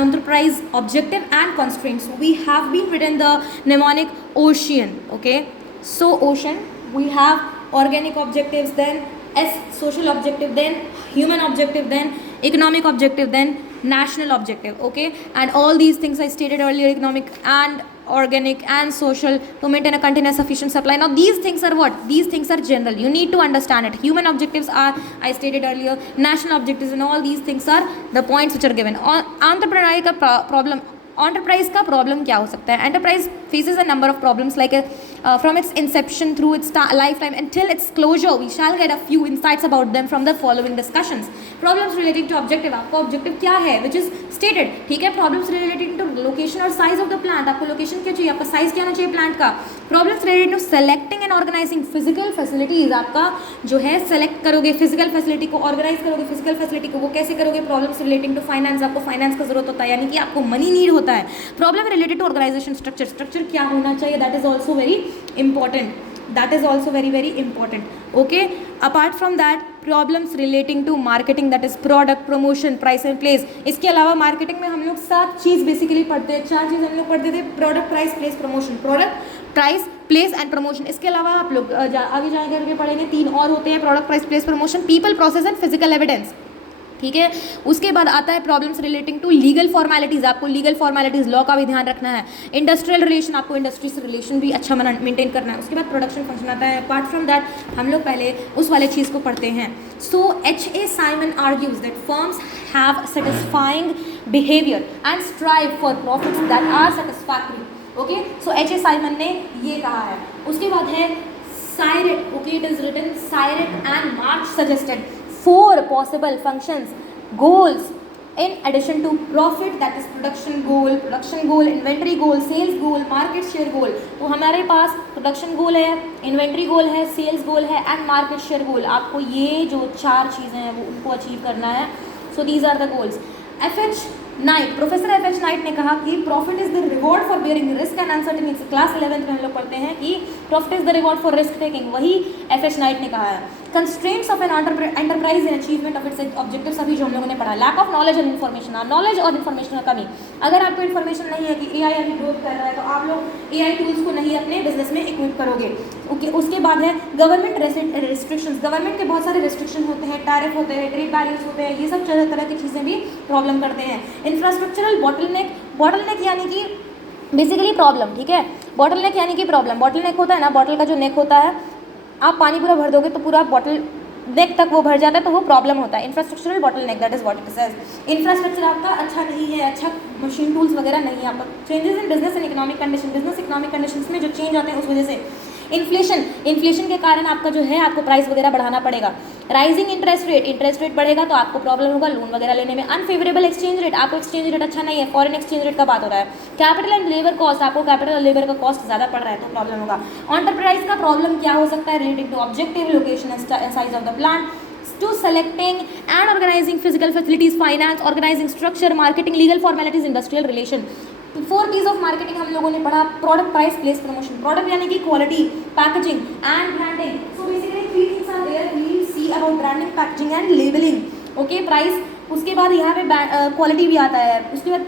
enterprise objective and constraints. So we have been written the mnemonic ocean, okay. So ocean, we have organic objectives, then S social objective, then human objective, then economic objective, then national objective, okay. And all these things I stated earlier, economic and organic and social, to maintain a continuous sufficient supply. Now these things are what? These things are general, you need to understand it. Human objectives are, I stated earlier, national objectives, and all these things are the points which are given. Entrepreneur का problem, enterprise का problem क्या हो सकता है? Enterprise faces a number of problems like from its inception through its lifetime until its closure. We shall get a few insights about them from the following discussions. Problems relating to objective, आपका objective क्या है, which is stated, ठीक है. Problems relating to location और size of the plant, आपको location क्या चाहिए, आपका size क्या होना चाहिए plant का. Problems relating to selecting and organizing physical facilities, आपका जो है select करोगे physical facility को, organize करोगे physical facility को, वो कैसे करोगे. Problems relating to finance, आपको finance का जरूरत होता है, यानी कि आपको money need होता है. Problem related to organization structure, structure क्या होना चाहिए, that is also very important. That is also very very important, okay. Apart from that, problems relating to marketing, that is product, promotion, price and place. इसके अलावा marketing में हम लोग 7 चीज़ basically पढ़ते हैं, 4 चीज़ हम लोग पढ़ते थे, product, price, place, promotion. Product, price, place and promotion. इसके अलावा आप लोग आगे जाए करके पढ़ेंगे 3 और होते हैं, product, price, place, promotion, people, process and physical evidence, ठीक है. उसके बाद आता है problems relating to legal formalities, आपको लीगल फॉर्मेलिटीज़, लॉ का भी ध्यान रखना है. इंडस्ट्रियल रिलेशन, आपको इंडस्ट्री से रिलेशन भी अच्छा मेंटेन करना है. उसके बाद प्रोडक्शन फंक्शन आता है. अपार्ट फ्रॉम दैट हम लोग पहले उस वाले चीज़ को पढ़ते हैं. सो H.A. Simon argues that firms have satisfying behavior and strive for profits that are satisfactory, okay. So H.A. Simon ने ये कहा है. उसके बाद है Siret, okay, it is written Siret and March suggested 4 possible functions, goals in addition to profit, that is production goal, inventory goal, sales goal, market share goal. तो हमारे पास production goal है, inventory goal है, sales goal है and market share goal. आपको ये जो 4 चीज़ें हैं वो उनको अचीव करना है. So these are the goals. F.H. Knight, professor F.H. Knight ने कहा कि profit is the reward for bearing risk and uncertainty. Class 11th में हम लोग पढ़ते हैं कि profit is the reward for risk taking, वही F.H. Knight ने कहा है. Constraints of an enterprise in achievement of its objective, सभी जो हम लोगों ने पढ़ा. Lack of knowledge and information, knowledge और इन्फॉर्मेशन का कमी. अगर आपको इन्फॉर्मेशन नहीं है कि AI अभी ग्रोथ कर रहा है तो आप लोग AI टूल्स को नहीं अपने बिजनेस में इक्विप करोगे, ओके. उसके बाद है गवर्नमेंट रिस्ट्रिक्शंस. गवर्नमेंट के बहुत सारे रिस्ट्रिक्शन होते हैं, टैरिफ होते हैं, ट्रेड बैरियर्स होते हैं, ये सब तरह की चीज़ें भी प्रॉब्लम करते हैं. इंफ्रास्ट्रक्चरल बॉटलनेक यानी कि बेसिकली प्रॉब्लम, ठीक है. बॉटलनेक यानी कि प्रॉब्लम. बॉटलनेक होता है ना, बॉटल का जो नेक होता है, आप पानी पूरा भर दोगे तो पूरा बॉटल नेक तक वो भर जाता है, तो वो प्रॉब्लम होता है. Infrastructural bottleneck, that is what it says. Infrastructure आपका अच्छा नहीं है, अच्छा मशीन टूल्स वगैरह नहीं है. आपका changes in business and economic condition, business economic conditions में जो चेंज आते हैं उस वजह से. इन्फ्लेशन के कारण आपका जो है आपको प्राइस वगैरह बढ़ाना पड़ेगा. राइजिंग इंटरेस्ट रेट बढ़ेगा तो आपको प्रॉब्लम होगा लोन वगैरह लेने में. अनफेवरेबल एक्सचेंज रेट, आपको एक्सचेंज रेट अच्छा नहीं है, फॉरेन एक्सचेंज रेट का बात हो रहा है. कैपिटल एंड लेबर कॉस्ट, आपको कैपिटल और लेबर का कॉस्ट ज़्यादा पड़ रहा है तो प्रॉब्लम होगा. एंटरप्राइज का प्रॉब्लम क्या हो सकता है, relating to objective, location and size of the plant, to selecting and organizing physical facilities, finance, organizing structure, marketing, legal formalities, industrial relation. 4 P's of marketing हम लोगों ने पढ़ा. Product, price, place, promotion. Product यानी कि quality, packaging and branding. So basically 3 things are there we see about branding, packaging and labeling, okay. Price, उसके बाद यहाँ पे क्वालिटी भी आता है. उसके बाद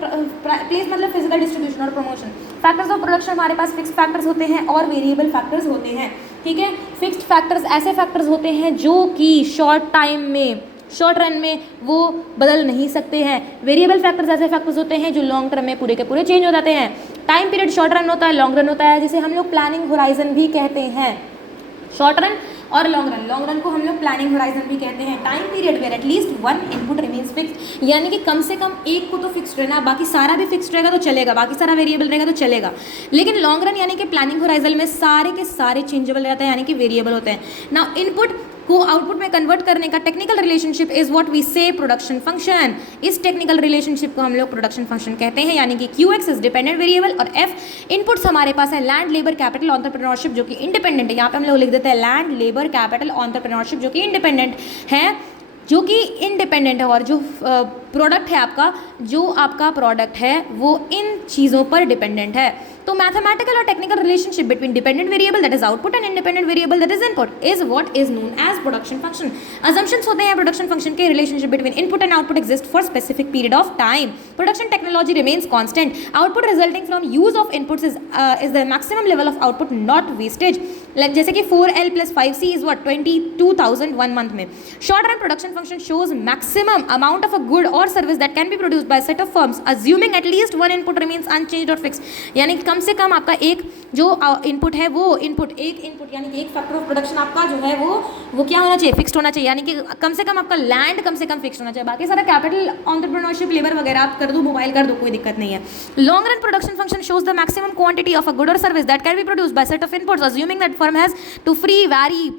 प्लेस मतलब फिजिकल डिस्ट्रीब्यूशन और प्रमोशन. फैक्टर्स ऑफ प्रोडक्शन, हमारे पास फिक्स फैक्टर्स होते हैं और वेरिएबल फैक्टर्स होते हैं, ठीक है. फिक्स्ड फैक्टर्स ऐसे फैक्टर्स होते हैं जो कि शॉर्ट टाइम में शॉर्ट रन में वो बदल नहीं सकते हैं। वेरिएबल फैक्टर्स ऐसे फैक्टर्स होते हैं जो लॉन्ग टर्म में पूरे के पूरे चेंज हो जाते हैं। टाइम पीरियड शॉर्ट रन होता है, लॉन्ग रन होता है, जिसे हम लोग प्लानिंग होराइजन भी कहते हैं। शॉर्ट रन और लॉन्ग रन को हम लोग प्लानिंग होराइजन भी कहते हैं। Time period where at least one input remains fix, यानी कि कम से कम एक को तो फिक्स रहना, बाकी सारा भी फिक्स रहेगा तो चलेगा, बाकी सारा वेरिएबल रहेगा तो चलेगा। लेकिन लॉन्ग रन यानी कि प्लानिंग होराइजन में सारे के सारे चेंजेबल रहते हैं, यानी कि वेरिएबल होते हैं। नाउ इनपुट को आउटपुट में कन्वर्ट करने का technical relationship is what we say production function. इस टेक्निकल रिलेशनशिप को हम लोग प्रोडक्शन फंक्शन कहते हैं, यानी कि QX इज डिपेंडेंट वेरिएबल और F इनपुट्स हमारे पास है लैंड लेबर कैपिटल एंटरप्रेन्योरशिप जो कि इंडिपेंडेंट है। यहाँ पे हम लोग लिख देते हैं लैंड लेबर कैपिटल एंटरप्रेन्योरशिप जो कि इंडिपेंडेंट है, और जो प्रोडक्ट है आपका, जो आपका प्रोडक्ट है वो इन चीज़ों पर डिपेंडेंट है। तो मैथमेटिकल और technical relationship between dependent variable that is output and independent variable that is input is what is known as production function. Assumptions होते हैं प्रोडक्शन फंक्शन के relationship between input and output exist for specific period of time. Production technology remains constant. Output resulting from use of inputs is the maximum level of output not wastage. जैसे कि 4L + 5C is what 22,000 1 month में। Short run production function shows maximum amount of a good or service that can be produced by set of firms assuming at least one input remains unchanged और fix, यानी कि कम से कम आपका एक जो input है वो इनपुट यानी कि एक फैक्टर ऑफ प्रोडक्शन आपका जो है वो क्या होना चाहिए, फिक्स्ड होना चाहिए, यानी कि कम से कम आपका लैंड कम से कम फिक्स्ड होना चाहिए। बाकी सारा कैपिटल एंटरप्रेन्योरशिप लेबर वगैरह आप कर दो, मोबाइल कर दो, कोई दिक्कत नहीं है। Long run production function shows the maximum quantity of a good or service that can be produced by set of inputs assuming that firm has to free vary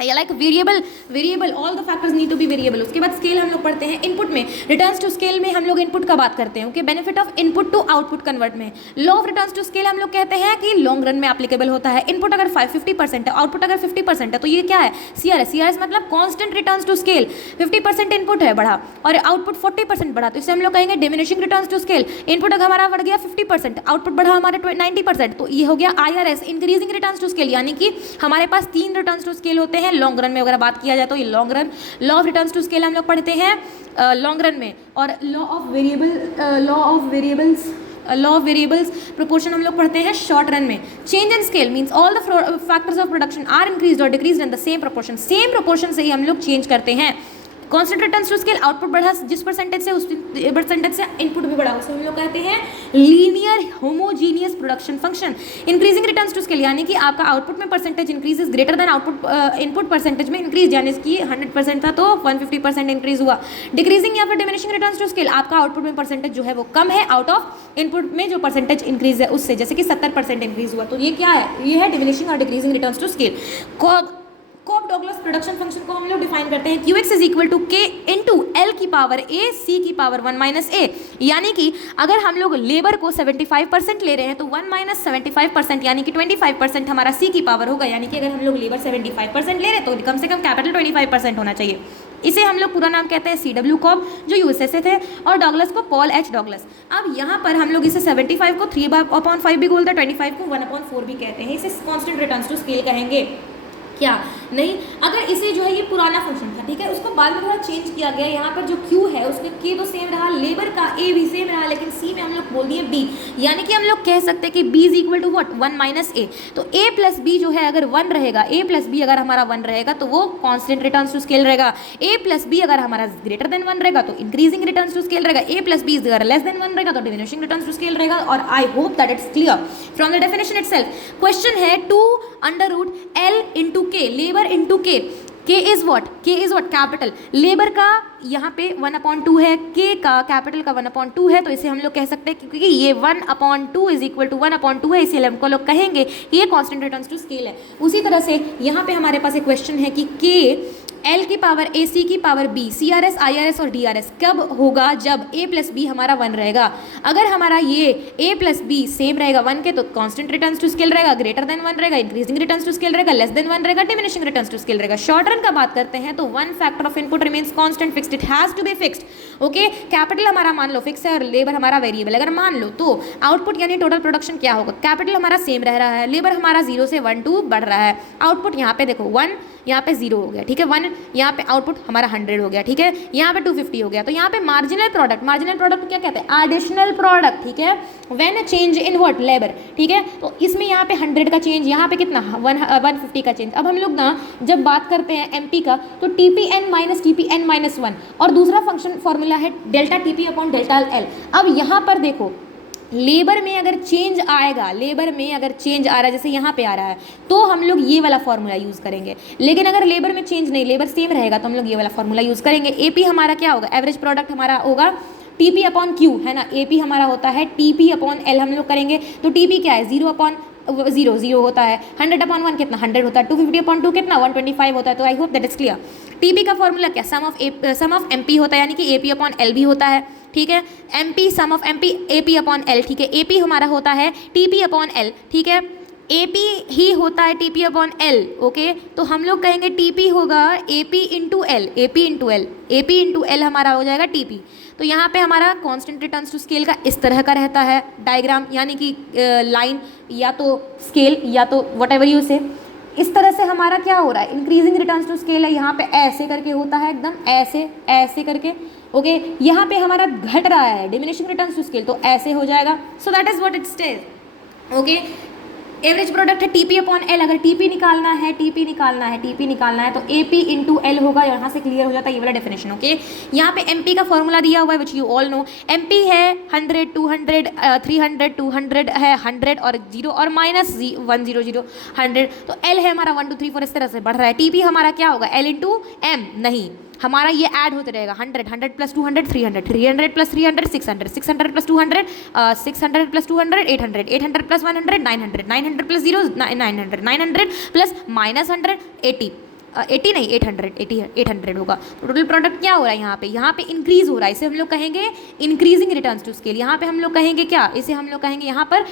like variable all the factors need to be variable. उसके बाद scale हम लोग पढ़ते हैं input में। Returns to scale में हम लोग इनपुट का बात करते हैं, okay. Benefit of input to output convert में law of returns to scale हम लोग कहते हैं कि लॉन्ग रन में एप्लीकेबल होता है। इनपुट अगर 50% है, आउटपुट अगर 50% है, तो ये क्या है, CRS मतलब constant returns to scale. 50% input है बढ़ा और आउटपुट 40% बढ़ा, तो इसे हम लोग कहेंगे diminishing returns to scale. Input अगर हमारा बढ़ गया 50%, आउटपुट बढ़ा हमारे 90%, तो ये हो गया IRS increasing returns to scale, यानी कि हमारे पास 3 रिटर्न्स टू स्केल होते हैं लॉन्ग रन में। अगर बात किया जाए तो ये long run law of returns to scale हम लोग पढ़ते हैं लॉन्ग रन में, और लॉ ऑफ वेरिएबल्स प्रोपोर्शन हम लोग पढ़ते हैं शॉर्ट रन में। Change in scale means all the factors of production are increased or decreased in the same proportion से ही हम लोग चेंज करते हैं। Constant returns to scale output बढ़ा जिस परसेंटेज से उस परसेंटेज से इनपुट भी बढ़ा, उसे हम लोग कहते हैं linear homogeneous production function. Increasing returns to scale यानी कि आपका आउटपुट में percentage increase is greater than output input percentage में इंक्रीज, यानी कि 100% था तो 150% इंक्रीज हुआ। डिक्रीजिंग या फिर डिमिनिशिंग रिटर्न्स टू स्केल आपका आउटपुट में परसेंटेज जो है वो कम है आउट ऑफ इनपुट में जो परसेंटेज इंक्रीज है उससे, जैसे कि 70% इंक्रीज हुआ, तो ये क्या है, ये है डिमिनिशिंग और decreasing returns to scale. Cobb Douglas production function को हम लोग डिफाइन करते हैं QX is equal to K into L की पावर A C की पावर 1 - A, यानी कि अगर हम लोग लेबर को 75% ले रहे हैं तो 1 - 75% यानी कि 25% हमारा C की पावर होगा, यानी कि अगर हम लोग लेबर 75% ले रहे हैं तो कम से कम कैपिटल 25% होना चाहिए। इसे हम लोग पूरा नाम कहते हैं CW कॉप जो USA से थे, और डॉगलस को पॉल H डॉगलस। अब यहाँ पर हम लोग इसे 75 को 3/5 भी बोलते हैं, 25 को 1/4 भी कहते हैं। इसे कांस्टेंट रिटर्न्स टू स्केल कहेंगे क्या नहीं। अगर इसे जो है ये पुराना फंक्शन था, ठीक है, उसको बाद में थोड़ा चेंज किया गया। यहाँ पर जो Q है उसके K तो सेम रहा, लेबर का A भी सेम रहा, लेकिन C में हम लोग बोल दिए B, यानी कि हम लोग कह सकते हैं कि B is equal to what 1 - A। तो A प्लस B जो है अगर 1 रहेगा, A प्लस B अगर हमारा 1 रहेगा तो वो कांस्टेंट रिटर्न्स टू स्केल रहेगा। A प्लस B अगर हमारा ग्रेटर देन 1 रहेगा तो इंक्रीजिंग रिटर्न्स टू स्केल रहेगा। A प्लस B अगर लेस देन 1 रहेगा तो डिमिनिशिंग रिटर्न्स टू स्केल रहेगा। और I hope that it's clear from the definition itself. Question है 2√L into K, labour into K। K is what capital, labour का यहाँ पे 1/2 है, K का कैपिटल का 1/2 है, तो इसे हम लोग कह सकते हैं क्योंकि ये 1/2 इज इक्वल टू 1/2 है, इसलिए हमको लोग कहेंगे कि ये कांस्टेंट रिटर्न्स टू स्केल है। उसी तरह से यहाँ पे हमारे पास एक क्वेश्चन है कि K L की पावर A C की पावर B CRS IRS और DRS कब होगा, जब A प्लस B हमारा 1 रहेगा। अगर हमारा ये A प्लस B सेम रहेगा 1 के तो कांस्टेंट रिटर्न्स टू स्केल रहेगा, ग्रेटर देन 1 रहेगा इंक्रीजिंग रिटर्न्स टू स्केल रहेगा, लेस देन 1 रहेगा डिमिनिशिंग रिटर्न्स टू स्केल रहेगा। शॉर्ट रन का बात करते हैं तो one factor of input remains constant fixed, it has to be fixed, okay. Capital हमारा मान लो फिक्स है और लेबर हमारा वेरिएबल अगर मान लो तो आउटपुट यानी टोटल प्रोडक्शन क्या होगा, कैपिटल हमारा सेम रह रहा है, लेबर हमारा 0 से 1 2 बढ़ रहा है, आउटपुट यहाँ पे देखो 1 यहाँ पे 0 हो गया, ठीक है। 1 यहाँ पे आउटपुट हमारा 100 हो गया, ठीक है, यहाँ पे 250 हो गया। तो यहाँ पे मार्जिनल प्रोडक्ट क्या कहते हैं, एडिशनल प्रोडक्ट, ठीक है, when change in what, labour, ठीक है। तो इसमें यहाँ पे 100 का चेंज, यहाँ पे कितना 150 का चेंज। अब हम लोग ना जब बात करते हैं एमपी का तो TPN माइनस TPN माइनस 1 और दूसरा फंक्शन फॉर्मूला है delta TP upon delta L। अब यहाँ पर देखो लेबर में अगर चेंज आएगा, लेबर में अगर चेंज आ रहा है जैसे यहाँ पे आ रहा है तो हम लोग ये वाला फॉर्मूला यूज़ करेंगे, लेकिन अगर लेबर में चेंज नहीं, लेबर सेम रहेगा तो हम लोग ये वाला फॉर्मूला यूज़ करेंगे। AP हमारा क्या होगा, एवरेज प्रोडक्ट हमारा होगा TP अपॉन Q, है ना। AP हमारा होता है TP अपॉन L हम लोग करेंगे, तो TP क्या है 0 अपॉन 0 होता है, 100 अपॉन 1 कितना 100 होता है, 250 अपॉन 2 कितना 125 होता है। तो I hope that is clear. TP का फॉर्मूला क्या, सम ऑफ MP होता है, यानी कि AP अपॉन L भी होता है, ठीक है। MP sum of MP AP upon L, ठीक है। AP हमारा होता है TP अपॉन L, ठीक है। AP ही होता है TP अपॉन L, ओके। तो हम लोग कहेंगे TP होगा AP into L, AP into L, AP into L हमारा हो जाएगा TP। तो यहाँ पे हमारा कांस्टेंट रिटर्न्स टू स्केल का इस तरह का रहता है डायग्राम, यानी कि लाइन या तो स्केल या तो वट एवर यू से। इस तरह से हमारा क्या हो रहा है, इंक्रीजिंग रिटर्न्स टू स्केल है, यहाँ पे ऐसे करके होता है, एकदम ऐसे ऐसे करके, ओके। यहाँ पे हमारा घट रहा है डिमिनिशिंग रिटर्न्स टू स्केल, तो ऐसे हो जाएगा। सो that is what it stage, okay. Average product है TP अपॉन L, अगर TP निकालना है तो AP इंटू L होगा, यहाँ से क्लियर हो जाता है ये वाला डेफिनेशन, ओके। यहाँ पे MP का फॉर्मूला दिया हुआ है which you all know. MP है 100 200 300 200 है 100 और 0 और माइनस 100 100। तो L है हमारा 1 2 3 4 इस तरह से बढ़ रहा है। TP हमारा क्या होगा L इंटू M, नहीं हमारा ये ऐड होते रहेगा 100 100 plus 200 300 300 plus 300 600 600 plus 200 600 plus 200 800 800 plus 100 900 900 plus 0 900 900 plus minus 100 80 नहीं 800 होगा। तो टोटल प्रोडक्ट क्या हो रहा है यहाँ पे इंक्रीज हो रहा है, इसे हम लोग कहेंगे इंक्रीजिंग रिटर्न्स टू स्केल। यहाँ पे हम लोग कहेंगे क्या, इसे हम लोग कहेंगे यहाँ पर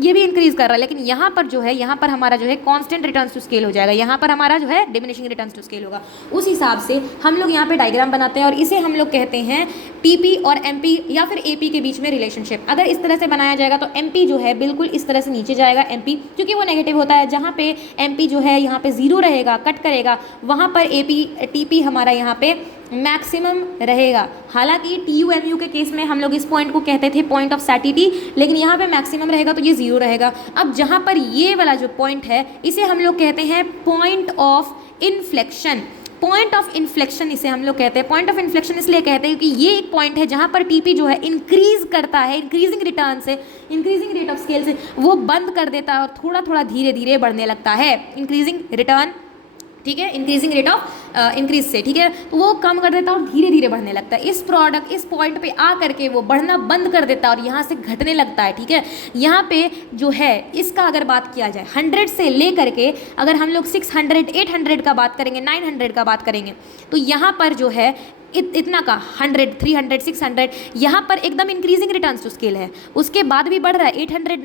ये भी इंक्रीज कर रहा है, लेकिन यहाँ पर जो है यहाँ पर हमारा जो है कांस्टेंट रिटर्न्स टू स्केल हो जाएगा, यहाँ पर हमारा जो है डिमिनिशिंग रिटर्न्स टू स्केल होगा। उस हिसाब से हम लोग यहाँ पे डायग्राम बनाते हैं और इसे हम लोग कहते हैं TP और MP या फिर AP के बीच में रिलेशनशिप। अगर इस तरह से बनाया जाएगा तो MP जो है बिल्कुल इस तरह से नीचे जाएगा MP, क्योंकि वो नेगेटिव होता है। जहाँ पे MP जो है यहाँ पे 0 रहेगा, कट करेगा, वहाँ पर TP हमारा यहाँ पे मैक्सिमम रहेगा। हालांकि TU-MU के केस में हम लोग इस पॉइंट को कहते थे पॉइंट ऑफ सैटिटी, लेकिन यहाँ पे मैक्सिमम रहेगा तो ये 0 रहेगा। अब जहाँ पर ये वाला जो पॉइंट है इसे हम लोग कहते हैं point of inflection. Point of inflection इसे हम लोग कहते हैं। पॉइंट ऑफ इन्फ्लेक्शन इसलिए कहते हैं क्योंकि ये एक पॉइंट है जहाँ पर TP जो है इंक्रीज करता है, इंक्रीजिंग रिटर्न से, इंक्रीजिंग रेट ऑफ स्केल से वो बंद कर देता है और थोड़ा थोड़ा धीरे धीरे बढ़ने लगता है इंक्रीजिंग रिटर्न, ठीक है, इंक्रीजिंग रेट ऑफ इंक्रीज से, ठीक है। तो वो कम कर देता है और धीरे धीरे बढ़ने लगता है। इस प्रोडक्ट इस पॉइंट पे आ करके वो बढ़ना बंद कर देता है और यहाँ से घटने लगता है, ठीक है। यहाँ पे जो है इसका अगर बात किया जाए 100 से ले करके अगर हम लोग 600 800 का बात करेंगे, 900 का बात करेंगे, तो यहाँ पर जो है इतना का 100 300 600 यहाँ पर एकदम इंक्रीजिंग रिटर्न्स टू स्केल है। उसके बाद भी बढ़ रहा है 800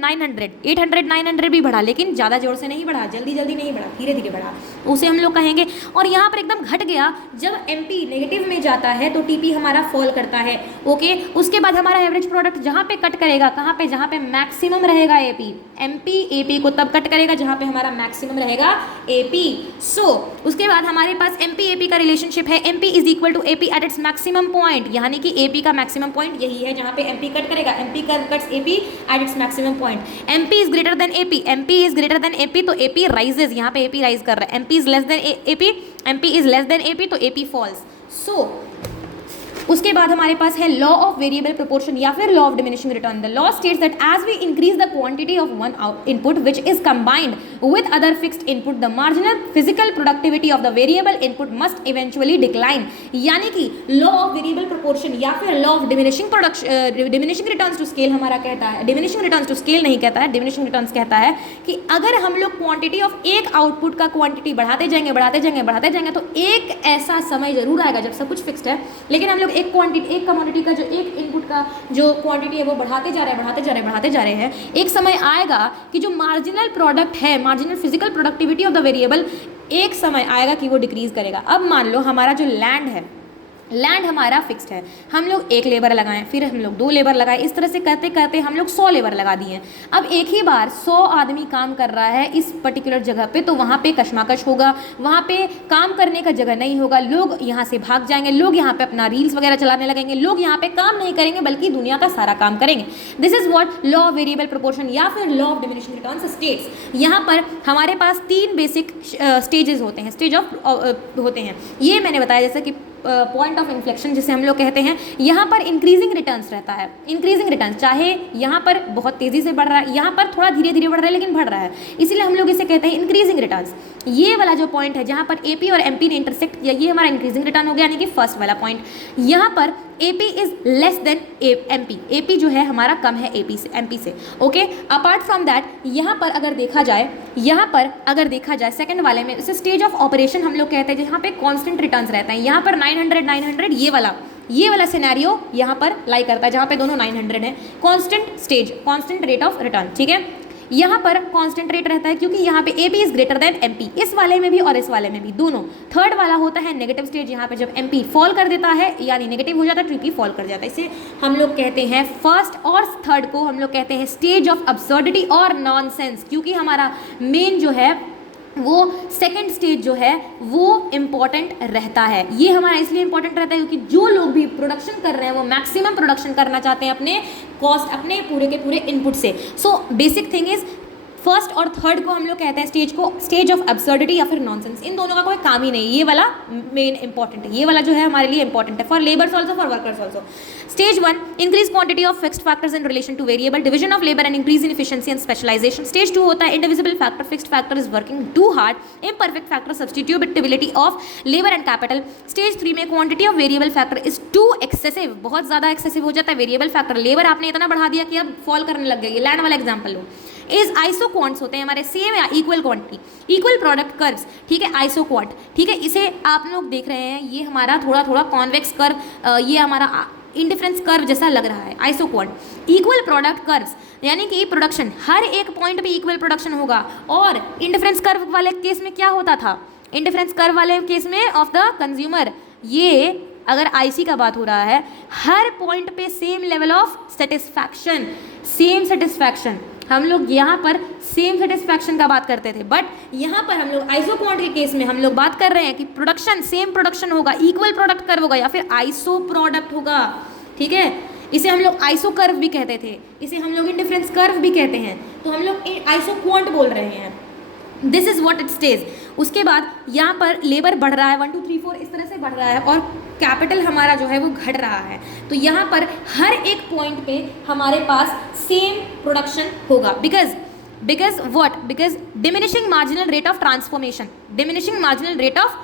900 भी बढ़ा, लेकिन ज़्यादा जोर से नहीं बढ़ा, जल्दी नहीं बढ़ा, धीरे धीरे बढ़ा, उसे हम लोग कहेंगे। और यहाँ पर एकदम घट गया, जब MP नेगेटिव में जाता है तो TP हमारा फॉल करता है, ओके। उसके बाद हमारा एवरेज प्रोडक्ट जहाँ पे कट करेगा, कहाँ पे, जहाँ पे मैक्सिमम रहेगा MP AP को तब कट करेगा जहाँ पे हमारा मैक्सिमम रहेगा AP। उसके बाद हमारे पास MP AP का रिलेशनशिप है, MP is equal to AP at its maximum point, यानी कि AP का मैक्सिमम पॉइंट यही है जहाँ पे MP कट करेगा, MP cuts AP at its maximum point. MP is greater then AP, तो AP राइजेज, यहाँ पे AP राइज कर रहा है। MP is less than AP, तो AP फॉल्स। उसके बाद हमारे पास है लॉ ऑफ वेरिएबल प्रोपोर्शन या फिर law of diminishing return. The law states that as we increase the quantity of one input which is combined with other fixed input, the marginal physical productivity of the variable input must eventually decline. यानी कि law of variable proportion या फिर law of diminishing returns to scale हमारा कहता है, diminishing returns to scale नहीं कहता है, डिमिनिशिंग रिटर्न्स कहता है कि अगर हम लोग क्वांटिटी ऑफ एक आउटपुट का क्वांटिटी बढ़ाते जाएंगे तो एक ऐसा समय जरूर आएगा जब सब कुछ फिक्स्ड है, लेकिन हम लोग एक कमोडिटी का जो एक इनपुट का जो क्वांटिटी है वो बढ़ाते जा रहे हैं। एक समय आएगा कि जो मार्जिनल प्रोडक्ट है, marginal physical productivity of the variable, एक समय आएगा कि वो डिक्रीज करेगा। अब मान लो हमारा जो लैंड है, लैंड हमारा फिक्स्ड है, हम लोग एक लेबर लगाएं, फिर हम लोग 2 लेबर लगाएं, इस तरह से करते करते हम लोग 100 लेबर लगा दिए। अब एक ही बार 100 आदमी काम कर रहा है इस पर्टिकुलर जगह पे, तो वहाँ पे कशमकश होगा, वहाँ पे काम करने का जगह नहीं होगा, लोग यहाँ से भाग जाएंगे, लोग यहाँ पे अपना रील्स वगैरह चलाने लगेंगे, लोग यहाँ पे काम नहीं करेंगे बल्कि दुनिया का सारा काम करेंगे। This is what law of variable proportion या फिर law of diminishing returns states. यहाँ पर हमारे पास 3 बेसिक स्टेजेस होते हैं, स्टेज ऑफ होते हैं। ये मैंने बताया जैसे कि पॉइंट ऑफ इन्फ्लेक्शन जिसे हम लोग कहते हैं, यहाँ पर इंक्रीजिंग रिटर्न्स रहता है। इंक्रीजिंग रिटर्न्स चाहे यहाँ पर बहुत तेज़ी से बढ़ रहा है, यहाँ पर थोड़ा धीरे धीरे बढ़ रहा है लेकिन बढ़ रहा है, इसीलिए हम लोग इसे कहते हैं इंक्रीजिंग रिटर्न्स। ये वाला जो पॉइंट है जहाँ पर एपी और एमपी ने इंटरसेक्ट किया, ये हमारा इंक्रीजिंग रिटर्न हो गया, यानी कि फर्स्ट वाला पॉइंट। यहाँ पर AP is less than MP, AP जो है हमारा कम है एपी से, एमपी से। ओके, अपार्ट फ्रॉम दैट यहाँ पर अगर देखा जाए सेकंड वाले में इसे स्टेज ऑफ ऑपरेशन हम लोग कहते हैं, जहाँ पे कांस्टेंट रिटर्न्स रहता है। यहाँ पर 900 ये वाला सिनेरियो यहाँ पर लाई करता है, जहाँ पे दोनों 900 है। Constant stage, constant rate of return, ठीक है। यहाँ पर कांस्टेंट रेट रहता है क्योंकि यहाँ पे AP is greater then MP, इस वाले में भी और इस वाले में भी, दोनों। थर्ड वाला होता है नेगेटिव स्टेज, यहाँ पे जब एमपी फॉल कर देता है यानी नेगेटिव हो जाता है, एपी फॉल कर जाता है। इसे हम लोग कहते हैं फर्स्ट और थर्ड को हम लोग कहते हैं स्टेज ऑफ अब्सर्डिटी और नॉनसेंस, क्योंकि हमारा मेन जो है वो सेकंड स्टेज जो है वो इम्पॉर्टेंट रहता है। ये हमारा इसलिए इम्पॉर्टेंट रहता है क्योंकि जो लोग भी प्रोडक्शन कर रहे हैं वो मैक्सिमम प्रोडक्शन करना चाहते हैं अपने कॉस्ट, अपने पूरे के पूरे इनपुट से। So basic thing is first और थर्ड को हम लोग कहते हैं स्टेज को स्टेज ऑफ अब्सर्डिटी या फिर नॉनसेंस। इन दोनों का कोई काम ही नहीं, ये वाला मेन इंपॉर्टेंट है, ये वाला जो है हमारे लिए इंपॉर्टेंट है for labours also, for workers also. Stage 1 increase quantity of fixed factors in relation to variable, division of labour and increase in efficiency and specialisation. Stage 2 होता है indivisible factor, fixed factor is working too hard, imperfect factor, substitutability of labour and capital. Stage 3 में quantity of variable factor is too excessive, बहुत ज़्यादा excessive हो जाता है variable factor, labour आपने इतना बढ़ा दिया कि अब फॉल करने लग गई। लैंड वाला example low, is iso quants होते हैं हमारे सेम या equal quantity, equal product curves, ठीक है, आइसो क्वांट, ठीक है। इसे आप लोग देख रहे हैं, ये हमारा थोड़ा थोड़ा कॉन्वेक्स कर्व, ये हमारा इंडिफरेंस कर्व जैसा लग रहा है, iso quant. Equal product curves यानी कि प्रोडक्शन हर एक पॉइंट पे इक्वल प्रोडक्शन होगा, और इंडिफरेंस कर्व वाले केस में क्या होता था, इंडिफरेंस कर्व वाले केस में ऑफ द कंज्यूमर, ये अगर आईसी का बात हो रहा है, हर पॉइंट पे same level of satisfaction, same satisfaction, हम लोग यहाँ पर सेम सेटिस्फैक्शन का बात करते थे, बट यहाँ पर हम लोग आइसो क्वांट के केस में हम लोग बात कर रहे हैं कि प्रोडक्शन सेम प्रोडक्शन होगा, इक्वल प्रोडक्ट कर्व होगा या फिर आइसो प्रोडक्ट होगा, ठीक है। इसे हम लोग आइसो कर्व भी कहते थे, इसे हम लोग इंडिफरेंस कर्व भी कहते हैं, तो हम लोग आइसो क्वांट बोल रहे हैं। This is what it stage. उसके बाद यहाँ पर लेबर बढ़ रहा है, 1 2 3 4 इस तरह से बढ़ रहा है, और कैपिटल हमारा जो है वो घट रहा है, तो यहाँ पर हर एक पॉइंट पे हमारे पास सेम प्रोडक्शन होगा, because what, because diminishing marginal rate of transformation, diminishing marginal rate of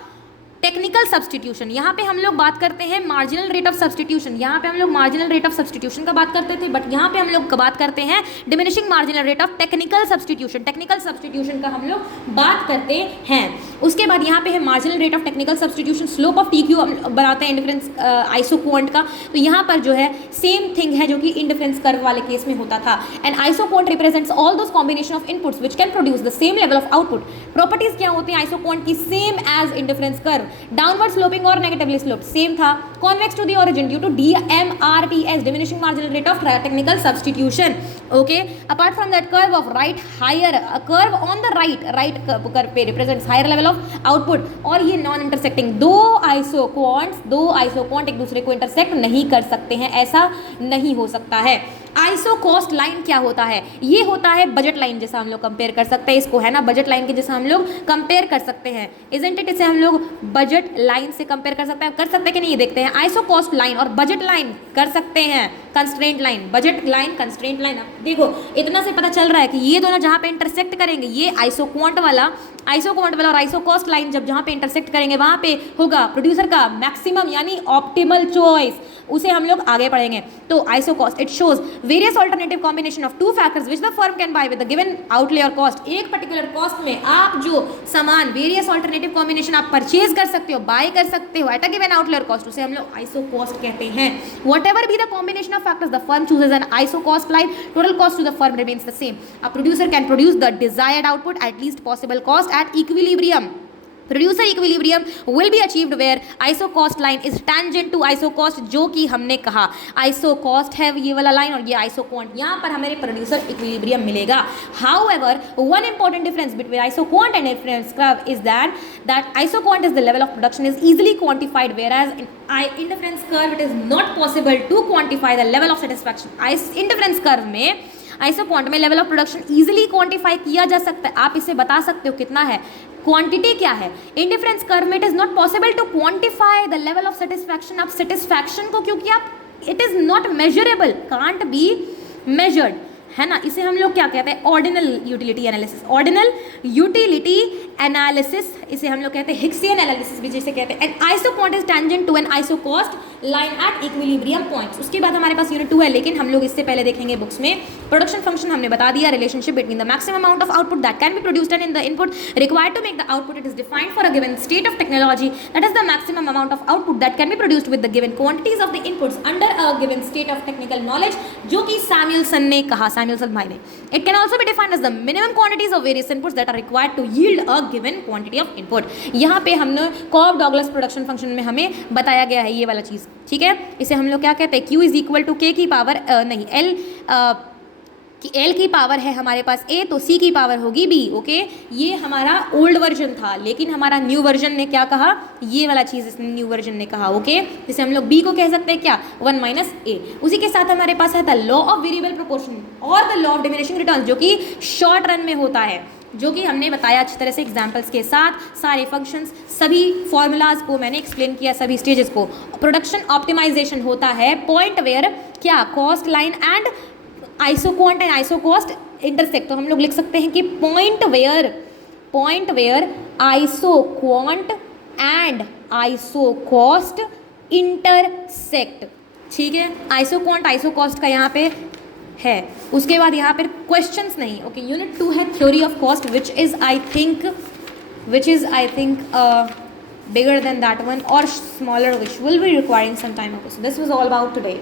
technical substitution. यहाँ पे हम लोग बात करते हैं मार्जिनल रेट ऑफ सब्सटीट्यूशन, यहाँ पे हम लोग मार्जिनल रेट ऑफ सब्सटीट्यूशन का बात करते थे, बट यहाँ पे हम लोग बात करते हैं diminishing marginal rate of technical substitution, technical substitution का हम लोग बात करते हैं। उसके बाद यहाँ पे है marginal rate of technical substitution, slope of T Q बनाते हैं इंडिफरेंस आइसो क्वांट का, तो यहाँ पर जो है सेम थिंग है जो कि इंडिफरेंस कर्व वाले केस में होता था। And isoquant represents all those combination of inputs which can produce the same level of output. Properties क्या होती हैं आइसो क्वांट की, same as indifference curve, downward sloping और नेगेटिवली स्लोप्ड, सेम था, convex to the origin due to DMRTS, diminishing marginal rate of technical substitution. Okay, apart from that curve of right higher, curve on the right curve पे represents higher level of output, और ये non intersecting, दो iso quant एक दूसरे को intersect नहीं कर सकते हैं, ऐसा नहीं हो सकता है। आइसो कॉस्ट लाइन क्या होता है, ये होता है बजट लाइन जैसा हम लोग कंपेयर कर सकते हैं इसको, है ना, बजट लाइन के जैसा हम लोग कंपेयर कर सकते हैं, इजंट इट, इसे हम लोग बजट लाइन से कंपेयर कर सकते हैं कि नहीं, ये देखते हैं। आइसो कॉस्ट लाइन और बजट लाइन कर सकते हैं, constraint line, budget line, constraint line. देखो इतना से पता चल रहा है कि ये दोनों जहाँ पे इंटरसेक्ट करेंगे, ये आइसो क्वांट वाला और आइसो कॉस्ट लाइन जब जहाँ पे इंटरसेक्ट करेंगे वहाँ पे होगा प्रोड्यूसर का मैक्सिमम यानी ऑप्टिमल चॉइस, उसे हम लोग आगे पढ़ेंगे। तो isocost it shows various alternative combination of two factors which the firm can buy with the given outlay और कॉस्ट। एक पर्टिकुलर कॉस्ट में आप जो सामान वेरियस ऑल्टरनेटिव कॉम्बिनेशन आप परचेज कर सकते हो, बाय कर सकते हो एट अ गिवन आउटले और कॉस्ट, उसे हम लोग आइसो कॉस्ट कहते हैं। Whatever be the combination of factors the firm chooses an iso cost line, total cost to the firm remains the same. A producer can produce the desired output at least possible cost at equilibrium. Producer equilibrium will be achieved where isocost line is tangent to isocost, जो कि हमने कहा isocost है ये वाला line और ये isoquant, यहाँ पर हमें प्रोड्यूसर इक्विलिब्रियम मिलेगा. However one important difference between isoquant and interference curve is that isoquant is the level of production is easily quantified, whereas in interference curve it is not possible to quantify the level of satisfaction. interference curve में isoquant में level of production easily quantify किया जा सकता है, आप इसे बता सकते हो कितना है, क्वांटिटी क्या है. इंडिफरेंस कर्व में it is not possible to quantify the level of satisfaction. आप सेटिस्फैक्शन को क्योंकि आप it is not measurable, can't be measured, है ना. इसे हम लोग क्या कहते हैं, ordinal utility analysis. Ordinal utility analysis इसे हम लोग कहते हैं, हिक्सियन एनालिसिस भी जिसे कहते हैं. And isoquant is tangent to an isocost line at equilibrium points. उसके बाद हमारे पास यूनिट 2 है, लेकिन हम लोग इससे पहले देखेंगे बुक्स में प्रोडक्शन फंक्शन हमने बता दिया. Relationship between the maximum amount of output that can be produced and in the input required to make the output. It is defined for a given state of technology that is the maximum amount of output that can be produced with the given quantities of the inputs under a given state of technical knowledge, जो कि Samuelson ने कहा, Samuelson भाई ने. It can also be defined as the minimum quantities of various inputs that are required to yield a given quantity of input. यहाँ पे हमने cob Douglas production function में हमें बताया गया है ये वाला चीज़, ठीक है. इसे हम लोग क्या कहते हैं, Q is equal to K की पावर नहीं L कि L की पावर है हमारे पास A, तो C की पावर होगी B. ओके, ये हमारा ओल्ड वर्जन था, लेकिन हमारा न्यू वर्जन ने क्या कहा, ये वाला चीज़ इसने न्यू वर्जन ने कहा. ओके, जिसे हम लोग B को कह सकते हैं क्या, 1 माइनस A. उसी के साथ हमारे पास है the law of variable proportion और the law of diminishing return, जो कि शॉर्ट रन में होता है, जो कि हमने बताया अच्छी तरह से एग्जाम्पल्स के साथ. सारे फंक्शंस, सभी फॉर्मूलाज को मैंने एक्सप्लेन किया, सभी स्टेजेस को. प्रोडक्शन ऑप्टिमाइजेशन होता है पॉइंट वेयर क्या, cost line and isoquant and isocost intersect. तो हम लोग लिख सकते हैं कि point where isoquant and isocost intersect. ठीक है, आइसोक्वांट आइसोकॉस्ट का यहाँ पे है. उसके बाद यहाँ पर क्वेश्चंस नहीं. ओके, यूनिट 2 है theory of cost, which is I think bigger than that one or smaller, which will be requiring some time. Okay, so this was all about today.